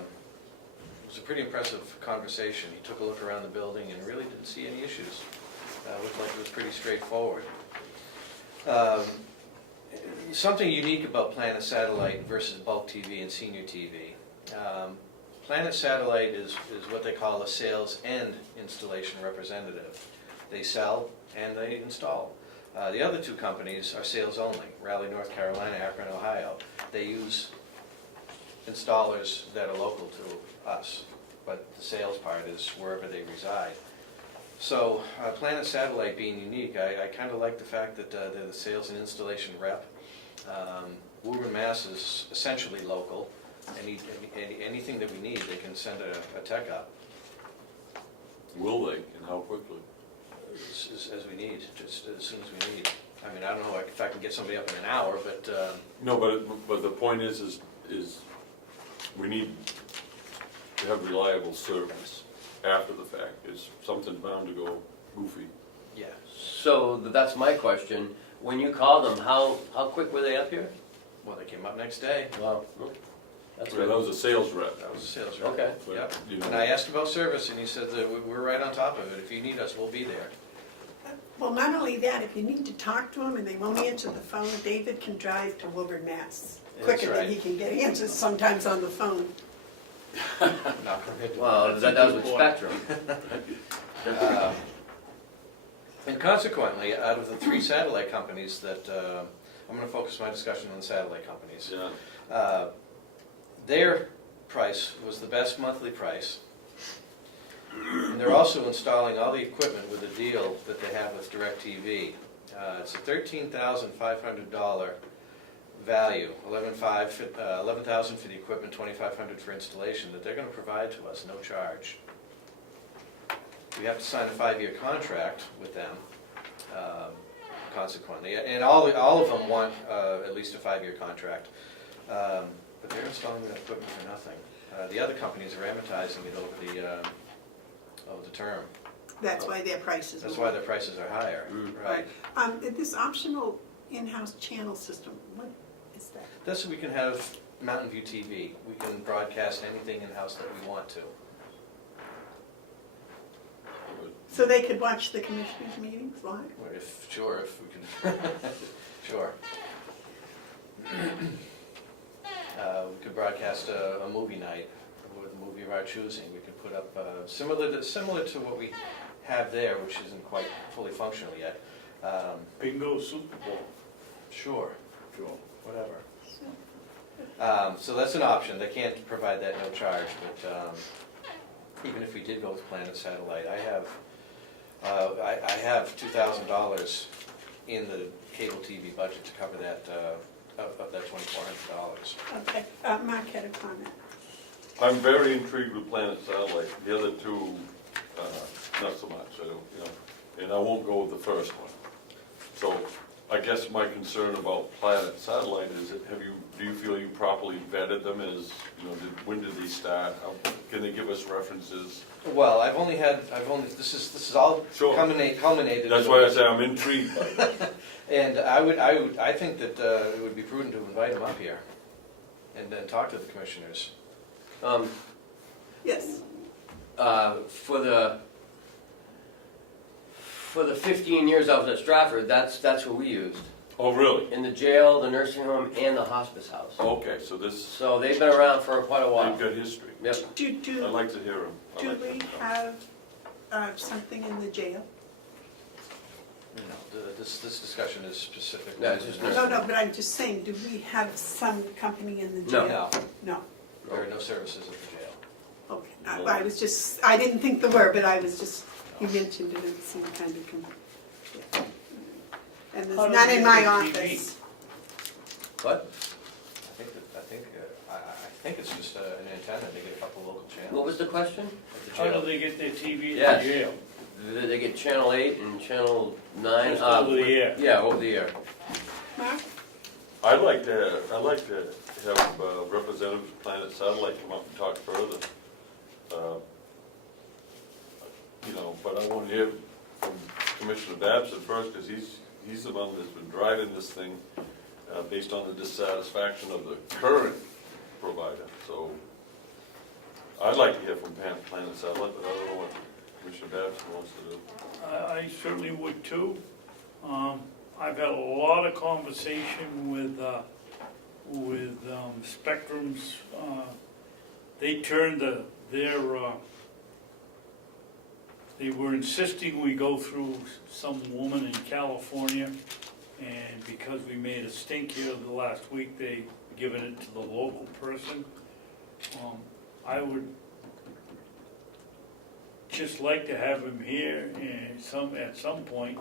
was a pretty impressive conversation. He took a look around the building and really didn't see any issues. Looked like it was pretty straightforward. Something unique about Planet Satellite versus Bulk TV and Senior TV. Planet Satellite is what they call a sales and installation representative. They sell and they install. The other 2 companies are sales only, Raleigh, North Carolina, Akron, Ohio. They use installers that are local to us, but the sales part is wherever they reside. So Planet Satellite being unique, I kind of like the fact that they're the sales and installation rep. Woburn, Mass. is essentially local. Anything that we need, they can send a tech up. Will they, and how quickly? As we need, just as soon as we need. I mean, I don't know if I can get somebody up in an hour, but No, but the point is we need to have reliable service after the fact. Is something bound to go goofy? yeah. So that's my question. When you called them, how quick were they up here? Well, they came up next day. Wow, that's That good. was a sales rep. That was a sales rep. Okay. But, Yep. you know, And I asked about service, and he said that we're right on top of it. If you need us, we'll be there. Well, not only that, if you need to talk to them and they won't answer the phone, David can drive to Woburn, Mass. That's Quicker than right. he can get answers sometimes on the phone. Not permitted. Well, that was with Spectrum. And consequently, out of the 3 satellite companies that, I'm going to focus my discussion on the satellite companies. yeah. Their price was the best monthly price. And they're also installing all the equipment with a deal that they have with DirecTV. It's a $13,500 value, $11,000 for the equipment, $2,500 for installation, that they're going to provide to us, no charge. We have to sign a 5-year contract with them, consequently, and all of them want at least a 5-year contract. But they're installing that equipment for nothing. The other companies are amortizing it over the term. That's why their prices are That's why their prices are higher, right? This optional in-house channel system, what is that? That's so we can have Mountain View TV. We can broadcast anything in-house that we want to. So they could watch the commissioners' meetings live? If we can, sure. We could broadcast a movie night with a movie of our choosing. We could put up similar to what we have there, which isn't quite fully functional yet. Bingo Super Bowl. Sure, Sure. whatever. So that's an option. They can't provide that no charge, but even if we did go with Planet Satellite, I have $2,000 in the cable TV budget to cover that of that $2,400. Okay, Mark had a comment. I'm very intrigued with Planet Satellite. The other 2, not so much. I don't, and I won't go with the first one. So I guess my concern about Planet Satellite is, do you feel you properly vetted them? When did they start? Can they give us references? Well, this is all Sure. culminated. That's why I say I'm intrigued by it. And I think that it would be prudent to invite them up here and then talk to the commissioners. Yes. For the 15 years I was at Stratford, that's what we used. Oh, really? in the jail, the nursing home, and the hospice house. Okay, so this, So they've been around for quite a while. they've got history. Yep. I'd like to hear them. Do we have something in the jail? No, this discussion is specific. No, it's just No, no, but I'm just saying, do we have some company in the jail? No, No, there are no services at the jail. okay. I was just, I didn't think the word, but I was just, you mentioned it, it seemed kind of, yeah. And How there's do none they in get my the TV? office. What? I think it's just an antenna, they get a couple local channels. What was the question? At the How jail. do they get their TV in Yes. the jail? They get channel 8 and channel 9. Just over the air. Yeah, over the air. Mark? I'd like to have representatives of Planet Satellite come up and talk further. You know, but I want to hear from Commissioner Babson first, because he's the one that's been driving this thing based on the dissatisfaction of the current provider. So I'd like to hear from Planet Satellite, but I don't know what Commissioner Babson wants to do. I certainly would too. I've had a lot of conversation with Spectrum's, they turned they were insisting we go through some woman in California, and because we made a stink here the last week, they given it to the local person. I would just like to have him here and at some point,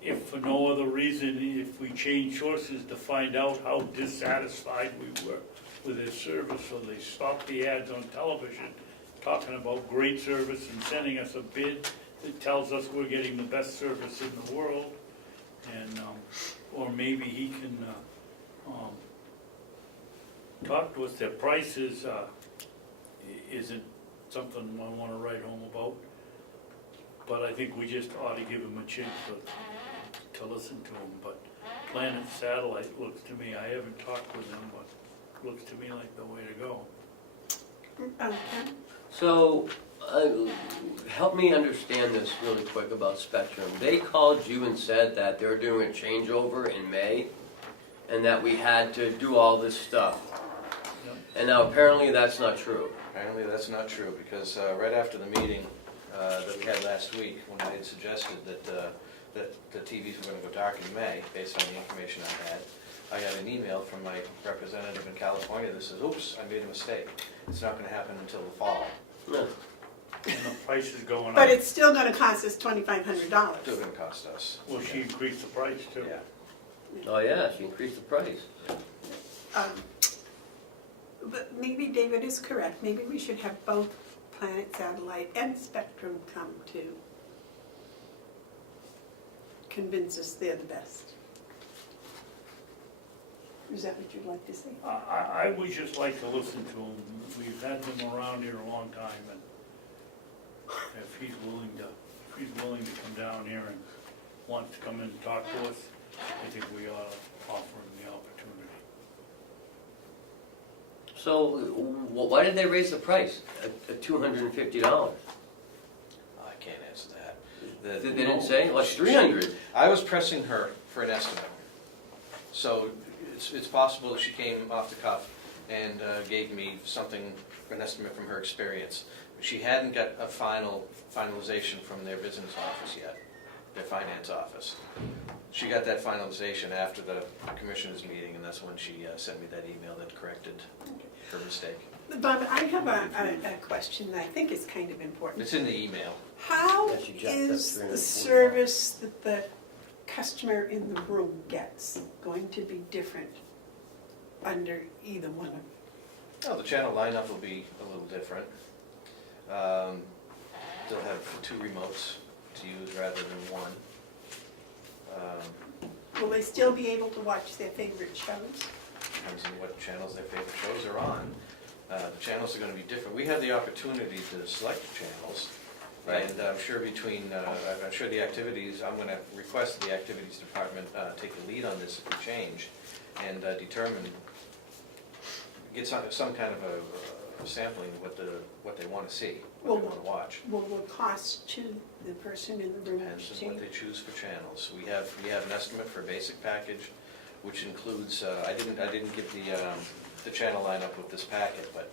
if for no other reason, if we change sources, to find out how dissatisfied we were with their service, so they stopped the ads on television talking about great service and sending us a bid that tells us we're getting the best service in the world. And, or maybe he can talk to us. Their prices isn't something I want to write home about, but I think we just ought to give him a chance to listen to him. But Planet Satellite looks to me, I haven't talked with them, but looks to me like the way to go. Ken? So, help me understand this really quick about Spectrum. They called you and said that they're doing a changeover in May, and that we had to do all this stuff. Yep. And now apparently that's not true. Apparently that's not true, because right after the meeting that we had last week, when I had suggested that the TVs were going to go dark in May, based on the information I got an email from my representative in California that says, oops, I made a mistake. It's not going to happen until the fall. No. And the price is going up. But it's still gonna cost us $2,500. Still going to cost us. Will she increase the price too? Yeah. Oh yeah, she increased the price. But maybe David is correct, maybe we should have both Planet Satellite and Spectrum come to convince us they're the best. Is that what you'd like to say? I would just like to listen to him. We've had them around here a long time, and if he's willing to come down here and wants to come in and talk to us, I think we ought to offer him the opportunity. So, why did they raise the price at $250? I can't answer that. They didn't say? Like 300? I was pressing her for an estimate. So it's possible that she came off the cuff and gave me something, an estimate from her experience. She hadn't got a finalization from their business office yet, their finance office. She got that finalization after the commissioners meeting, and that's when she sent me that email that corrected her mistake. Bob, I have a question that I think is kind of important. It's in the email. How Yeah, she jacked up is the $340. service that the customer in the room gets going to be different under either one of them? Oh, the channel lineup will be a little different. They'll have 2 remotes to use rather than 1. Will they still be able to watch their favorite shows? Depends on what channels their favorite shows are on. The channels are going to be different. We have the opportunity to select the channels. Right. And I'm sure I'm sure the activities, I'm going to request the activities department take the lead on this if we change, and determine, get some kind of sampling what they want to see, Well, what they want to watch. Will the cost to the person in the room Depends on change? what they choose for channels. We have an estimate for a basic package, which includes, I didn't give the channel lineup with this packet, but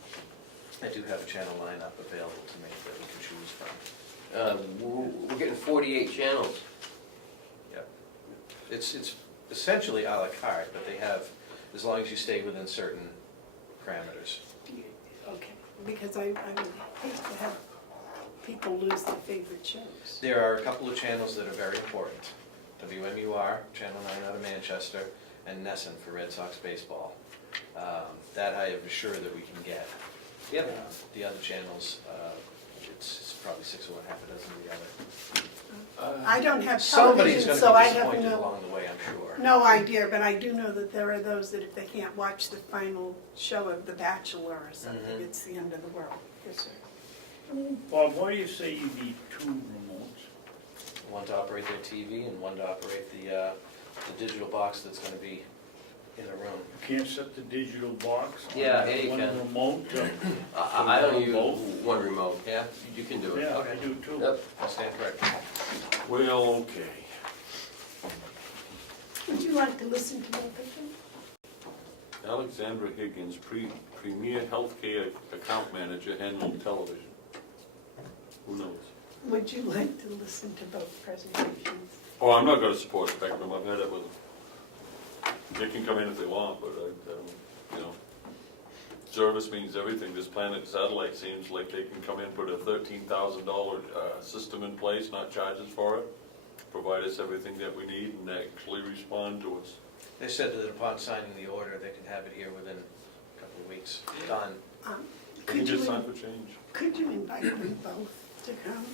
I do have a channel lineup available to me that we can choose from. We're getting 48 channels. Yep. It's essentially à la carte, but they have, as long as you stay within certain parameters. Okay, because I would hate to have people lose their favorite shows. There are a couple of channels that are very important. WMUR, Channel 9 out of Manchester, and Nesson for Red Sox baseball. That I am sure that we can get. The other channels, it's probably 6 or 1/2 dozen of the other. I don't have Somebody's television, gonna so be I have disappointed along the way, I'm sure. no idea, but I do know that there are those that if they can't watch the final show of The Bachelor or something, Mhm. it's the end of the world. Yes, sir. Bob, why do you say you need 2 remotes? One to operate their TV and one to operate the digital box that's gonna be in the room. You can't set the digital box on Yeah, yeah, you one can. remote? I don't use Both? one remote. Yeah, You can do it. Yeah, I do too. Yep. I stand corrected. Well, okay. Would you like to listen to both of them? Alexandra Higgins, Premier Healthcare Account Manager, handling television. Who knows? Would you like to listen to both presentations? Oh, I'm not gonna support Spectrum, I've had it with them. They can come in if they want, but you know, service means everything. This Planet Satellite seems like they can come in, put a $13,000 system in place, not charge us for it, provide us everything that we need, and actually respond to us. They said that upon signing the order, they can have it here within a couple of weeks. Done. They Could can just you, sign for change. could you invite them both to come?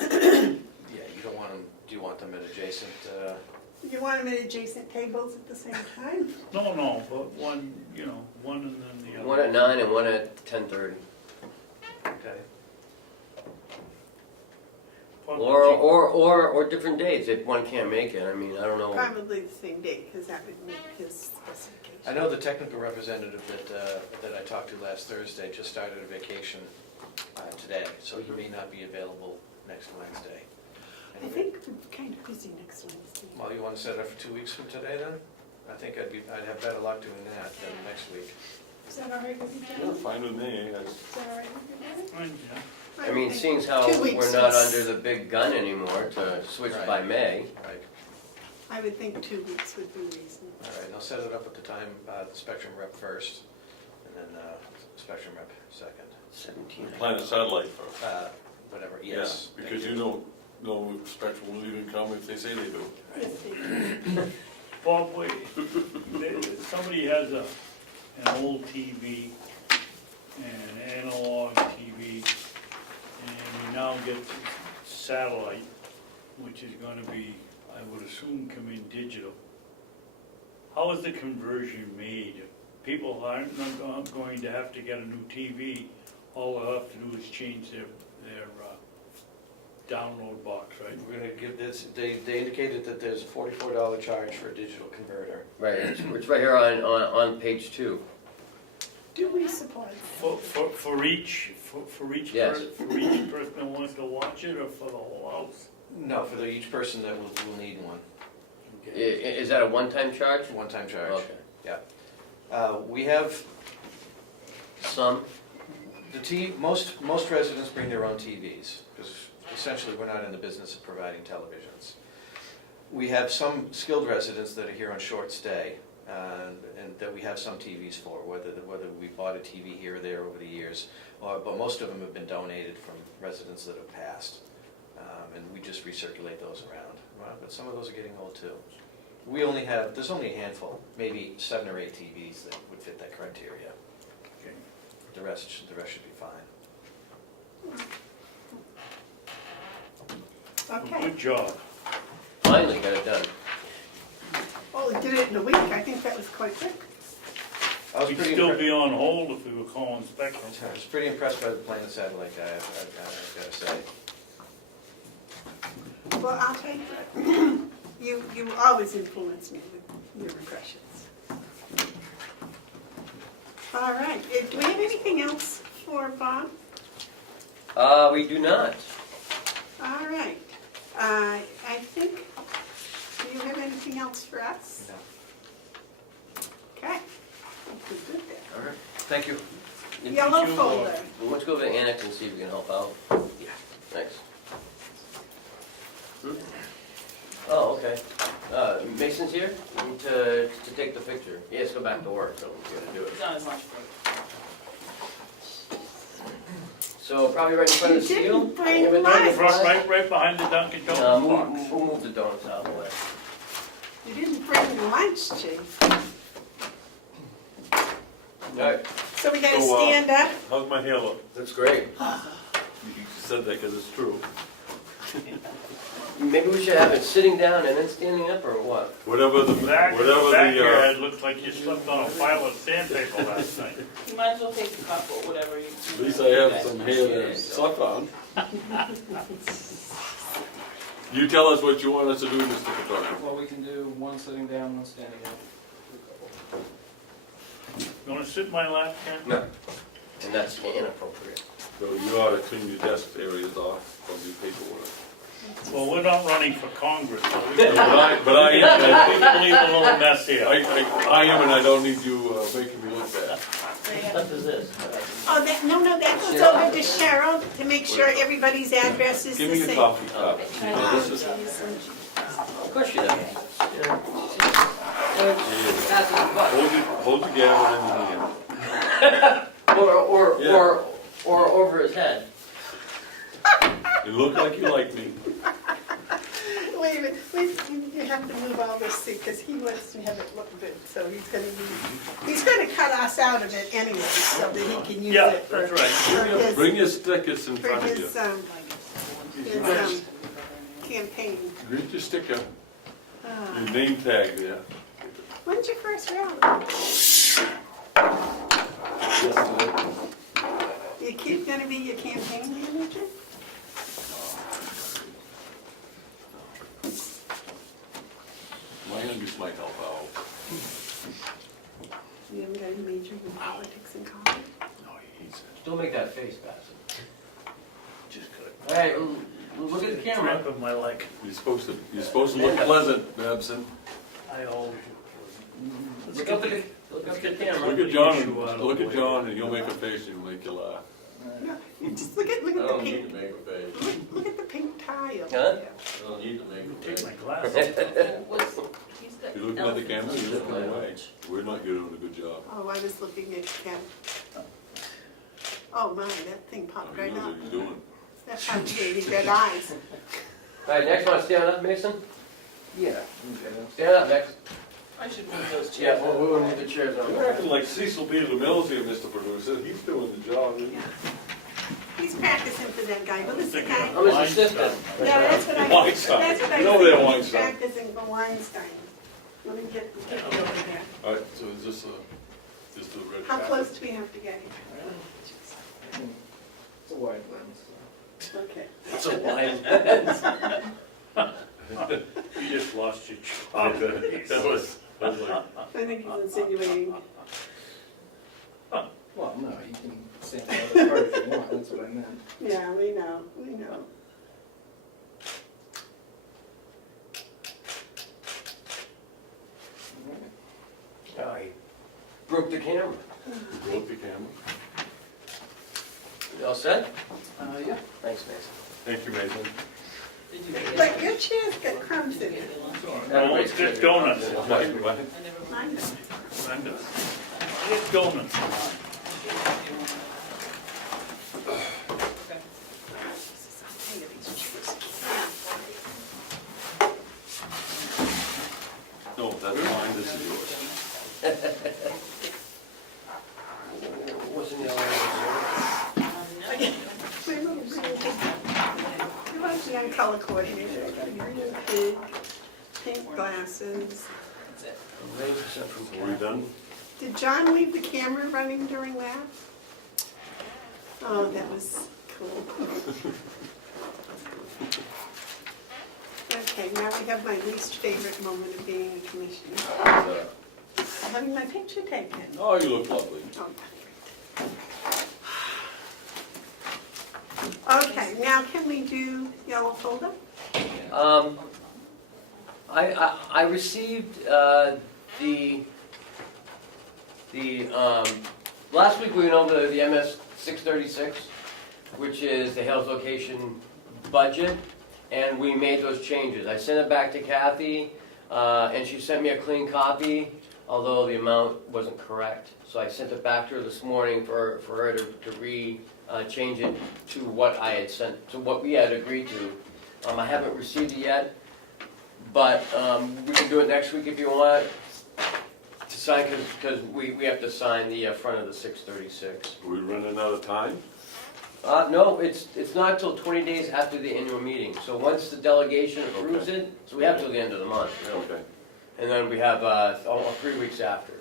Yeah, you don't want them, do you want them at adjacent, You want them at adjacent tables at the same time? No, but one, you know, one and then the other. One at 9 and one at 10:30. okay? Probably Or different days if one can't make it. I mean, I don't know. Probably the same date, because that would meet his specifications. I know the technical representative that I talked to last Thursday just started a vacation today, so he may not be available next Wednesday. I think we're kind of busy next Wednesday. Well, you want to set it up for 2 weeks from today then? I think I'd have better luck doing that than next week. Is that all right with you, Yeah, John? fine with me. Is that all right with you, John? Fine, yeah. I I mean, think seeing how 2 weeks we're not was- under the big gun anymore to switch Right. by May. Right, I would think 2 weeks would be reasonable. all right, and I'll set it up at the time, the Spectrum rep first, and then Spectrum rep second. 17. Planet Satellite first. Whatever, Yeah, yes. because you don't know if Spectrum will even come if they say they do. Yes, they do. Bob, wait, somebody has an old TV, an analog TV, and you now get satellite, which is gonna be, I would assume, come in digital. How is the conversion made? People aren't not going to have to get a new TV, all they have to do is change their download box, right? We're gonna give this, they indicated that there's a $44 charge for a digital converter. Right, it's right here on page 2. Do we support that? For each Yes. person that wants to watch it, or for the whole house? No, for each person that will need one, Is that a one-time charge? one-time charge. Okay. We have, Some? most residents bring their own TVs, because essentially we're not in the business of providing televisions. We have some skilled residents that are here on short stay, and that we have some TVs for, whether we bought a TV here or there over the years, but most of them have been donated from residents that have passed, and we just recirculate those around. Well, but some of those are getting old too. There's only a handful, maybe 7 or 8 TVs that would fit that criteria. Okay. The rest should be fine. Okay. Good job. Finally got it done. Well, we did it in a week. I think that was quite quick. I was We'd pretty still impre- be on hold if we were calling Spectrum. I was pretty impressed by the Planet Satellite guy, I've got to say. Well, I'll take that. You always influence me with your impressions. All right, do we have anything else for Bob? We do not. All right, I think, do you have anything else for us? No. Okay, I think we're good there. All right, thank you. Yellow you, folder. Let's go to the annex and see if we can help out. Yeah. Thanks. Oh, okay. Mason's here to take the picture. He has to go back to work, so we're gonna do it. It's not as much break. So probably right in front of the You seal. didn't bring Have it lunch. done the front? Right behind the Dunkin' Donuts box. We'll move the donuts out of the way. You didn't bring lunch, Chief. All right, So we gotta So, stand up? How's my hair look? that's great. You said that because it's true. Maybe we should have it sitting down and then standing up, or what? Whatever the, Back of your uh, head looks like you slept on a pile of sandpaper last night. You might as well take the cup or whatever you. at least I have some hair to suck on. You tell us what you want us to do, Mr. Petrarca. Well, we can do one sitting down, one standing up. You wanna sit in my lap, Ken? No. And that's inappropriate. So you ought to clean your desk areas off from your paperwork. Well, we're not running for Congress, so we But can I am, we can leave a little mess here. I am, and I don't need you making me look bad. What is this? Oh, no, that goes over to Cheryl to make sure everybody's address is the Give same. me a coffee cup. This is- Of course you do. Hold the gavel in your hand. Or over his head. You look like you like me. Wait a minute, you have to move all this, because he wants to have it look good, so he's gonna cut us out of it anyway, so that he can use Yeah, it for that's right. for his, Bring your stickers in for front of you. his campaign. Read your sticker, Ah. your name tag there. When's your first rally? Your kid gonna be your campaign manager? My youngest might help out. You haven't got a major in politics in college? No, he's Don't make that face, Babson. just good. Hey, look at the camera. Cramp in my leg. You're supposed to look pleasant, Babson. I hold. Look up the camera. Look at John, and you'll make a face, and he'll make you laugh. No, just look at I the don't need pink, to make a face. look at the pink tile. Huh? I don't need to make a Take face. my glasses He's got You're looking at the camera, you're looking Yeah. away. We're not doing a good job. Oh, I was looking at Ken. Oh my, that thing popped You right know up. what you're doing. That probably gave me red eyes. All right, next one, stand up, Mason. Yeah. Okay. Stand up next. I should move those Yeah, chairs. we'll move the chairs You're over. acting like Cecil B. DeMille's here, Mr. Producer. He's doing the job. He's practicing for that guy, who is the guy? I'm his assistant. Yeah, that's what I, Weinstein. that's what I You know they're think, he's Weinstein. practicing for Weinstein. Let me get it over there. All right, so is this just a red How carpet? close do we have to get here? It's a wide lens. Okay. It's a wide. You just lost your Oh, job. good. That was like, I think he's insinuating. Well, no, you can stand the other part if you want, that's what I meant. Yeah, we know. Oh, he broke the camera. broke the camera. You all set? Yeah. Thanks, Mason. Thank you, Mason. Did you get But it? your chair's got crumbs Did in you it. get the lunch? No, it's good donuts. What? I never. Mine does. Mine does. Good donuts. Okay. I'll tell you, these chairs No, that's mine, this is yours. What's in the other can't. My little green, I love the young color coordinator. I got green, pink glasses. That's it. Are we done? Did John leave the camera running during that? Oh, that was cool. Okay, now we have my least favorite moment of being a commissioner. having my picture taken. Oh, you look lovely. Okay, now can we do yellow folder? I received last week we went over the MS 636, which is the Hales location budget, and we made those changes. I sent it back to Kathy, and she sent me a clean copy, although the amount wasn't correct. So I sent it back to her this morning for her to change it to what I had sent, to what we had agreed to. I haven't received it yet, but we can do it next week if you want to sign, because we have to sign the front of the 636. Are we running out of time? No, it's not until 20 days after the annual meeting. So once the delegation approves it, so we have till the end of the month. Okay. And then we have 3 weeks after.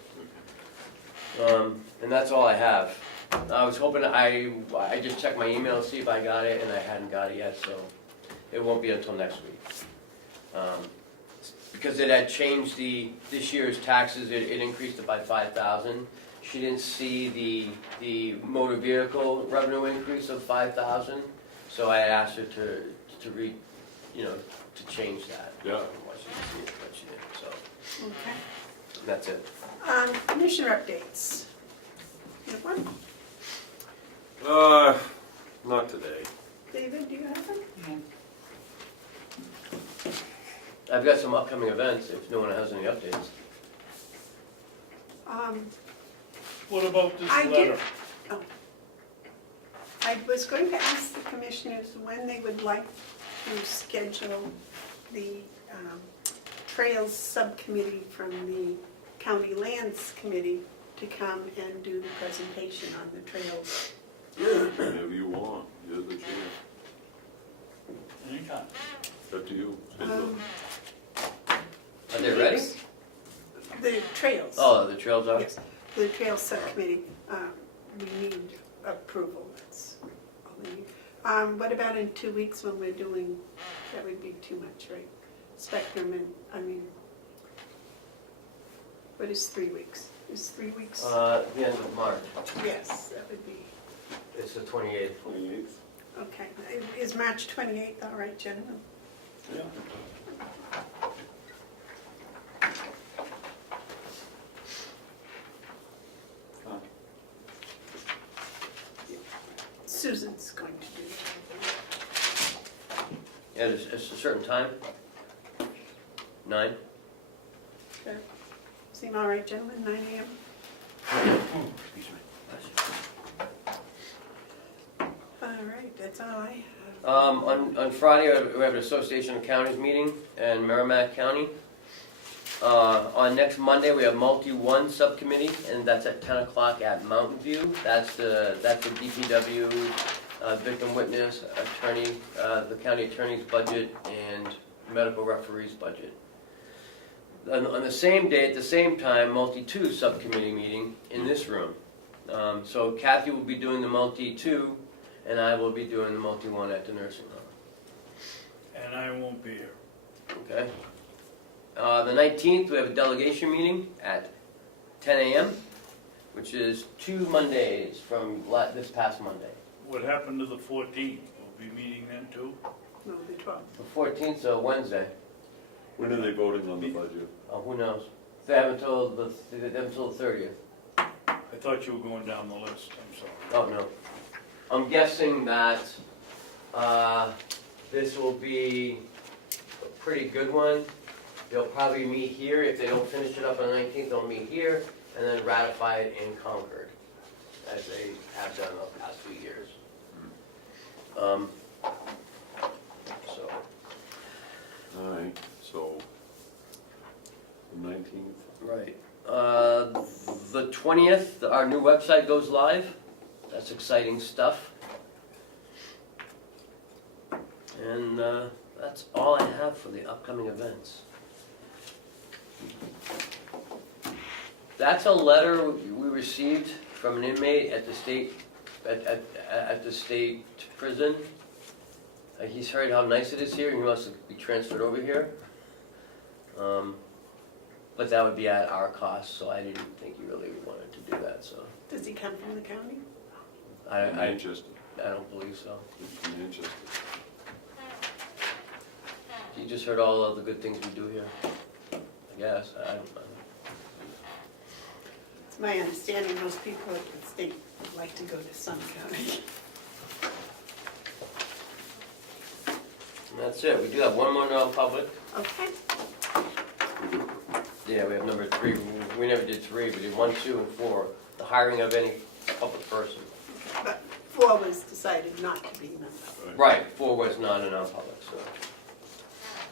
And that's all I have. I was hoping, I just checked my email to see if I got it, and I hadn't got it yet, so it won't be until next week. Because it had changed this year's taxes, it increased it by 5,000. She didn't see the motor vehicle revenue increase of 5,000, so I asked her to change that. Yeah. What she didn't see it, but she did, so Okay. that's it. Commissioner updates. You have one? Not today. David, do you have one? I've got some upcoming events if no one has any updates. What about this I did- letter? I was going to ask the commissioners when they would like to schedule the Trails Subcommittee from the County Lands Committee to come and do the presentation on the trails. Whenever you want, you're the chair. Anytime. It's up to you. Are they ready? The trails. Oh, the trails are? Yes, the Trails Subcommittee, we need approval, that's all we need. What about in 2 weeks when we're doing, that would be too much, right? Spectrum and, what is 3 weeks? Is 3 weeks? The end of March. Yes, that would be, It's the 28th. 28th? okay. Is March 28th all right, gentlemen? Yeah. Susan's going to do it. Yeah, it's a certain time. 9. Okay. Seem all right, gentlemen, 9 AM? Excuse me. All right, that's all I have. On Friday, we have an Association of Counties meeting in Merrimack County. On next Monday, we have Multi-1 Subcommittee, and that's at 10 o'clock at Mountain View. That's the DPW, victim witness, attorney, the county attorney's budget, and medical referee's budget. On the same day, at the same time, Multi-2 Subcommittee meeting in this room. So Kathy will be doing the Multi-2, and I will be doing the Multi-1 at the nursing home. And I won't be here. Okay. The 19th, we have a delegation meeting at 10 a.m., which is 2 Mondays from this past Monday. What happened to the 14th? We'll be meeting then too? No, the 12th. The 14th is a Wednesday. When are they voting on the budget? Who knows? They have until the 30th. I thought you were going down the list, I'm sorry. Oh, no. I'm guessing that this will be a pretty good one. They'll probably meet here. If they don't finish it up on the 19th, they'll meet here and then ratify it in Concord, as they have done the past few years. So, All right, so the 19th. right. The 20th, our new website goes live. That's exciting stuff. And that's all I have for the upcoming events. That's a letter we received from an inmate at the state prison. He's heard how nice it is here, and he wants to be transferred over here. But but that would be at our cost, so I didn't think you really wanted to do that, so. Does he come from the county? In I Manchester, don't believe so. in Manchester. You just heard all of the good things we do here, I guess, I don't know. It's my understanding most people at the state would like to go to some county. And that's it, we do have one more non-public. Okay. Yeah, we have number 3, we never did 3, we did 1, 2, and 4, the hiring of any public person. But 4 was decided not to be non-public. Right, 4 was not a non-public, so.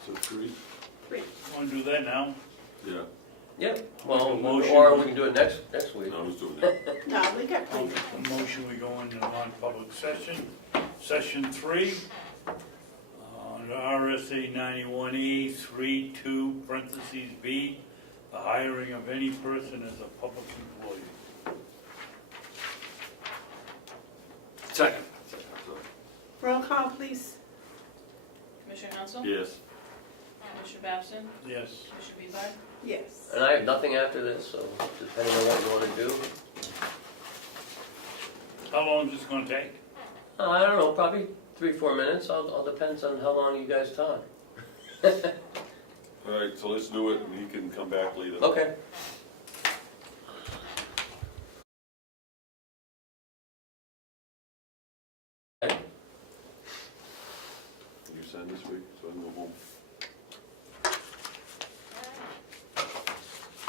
So 3? 3. Want to do that now? Yeah, Yep, I'll well, make a motion. or we can do it next week. I was doing that. No, we got I'll plenty. make a motion, we go into non-public session, session 3, under RSA 91A 3(2), parentheses B, the hiring of any person as a public employee. Second. Roll call, please. Commissioner Hounsell? Yes. Commissioner Babson? Yes. Commissioner Bevard? Yes. And I have nothing after this, so depending on what you want to do. How long is this gonna take? I don't know, probably 3-4 minutes, all depends on how long you guys talk. All right, so let's do it, and he can come back later. Okay. You send this week, so I can go home.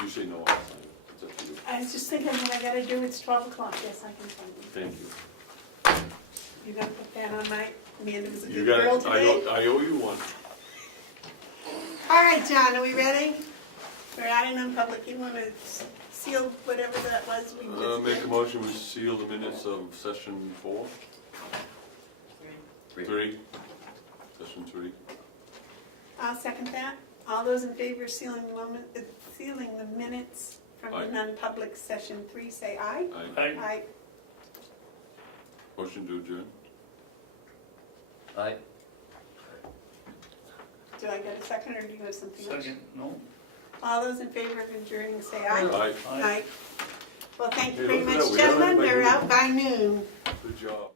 You say no, I'll sign it. It's up to you. I was just thinking what I gotta do, it's 12 o'clock, yes, I can find it. Thank you. You gonna put that on my, Amanda was a You good got girl it, today? I owe you one. All right, John, are we ready? We're adding non-public, you wanna seal whatever that was we just Make a did? motion, we seal the minutes of session 4? 3? Session 3. I'll second that. All those in favor of sealing the minutes from Aye. the non-public session 3, say aye. Aye. Aye. Motion to adjourn? Aye. Do I get a second, or do you have something else? Second, no? All those in favor of adjourning, say aye. Aye. Aye. Well, thank you Hey, very look at much, that, we got gentlemen. everybody We're here. out by noon. Good job.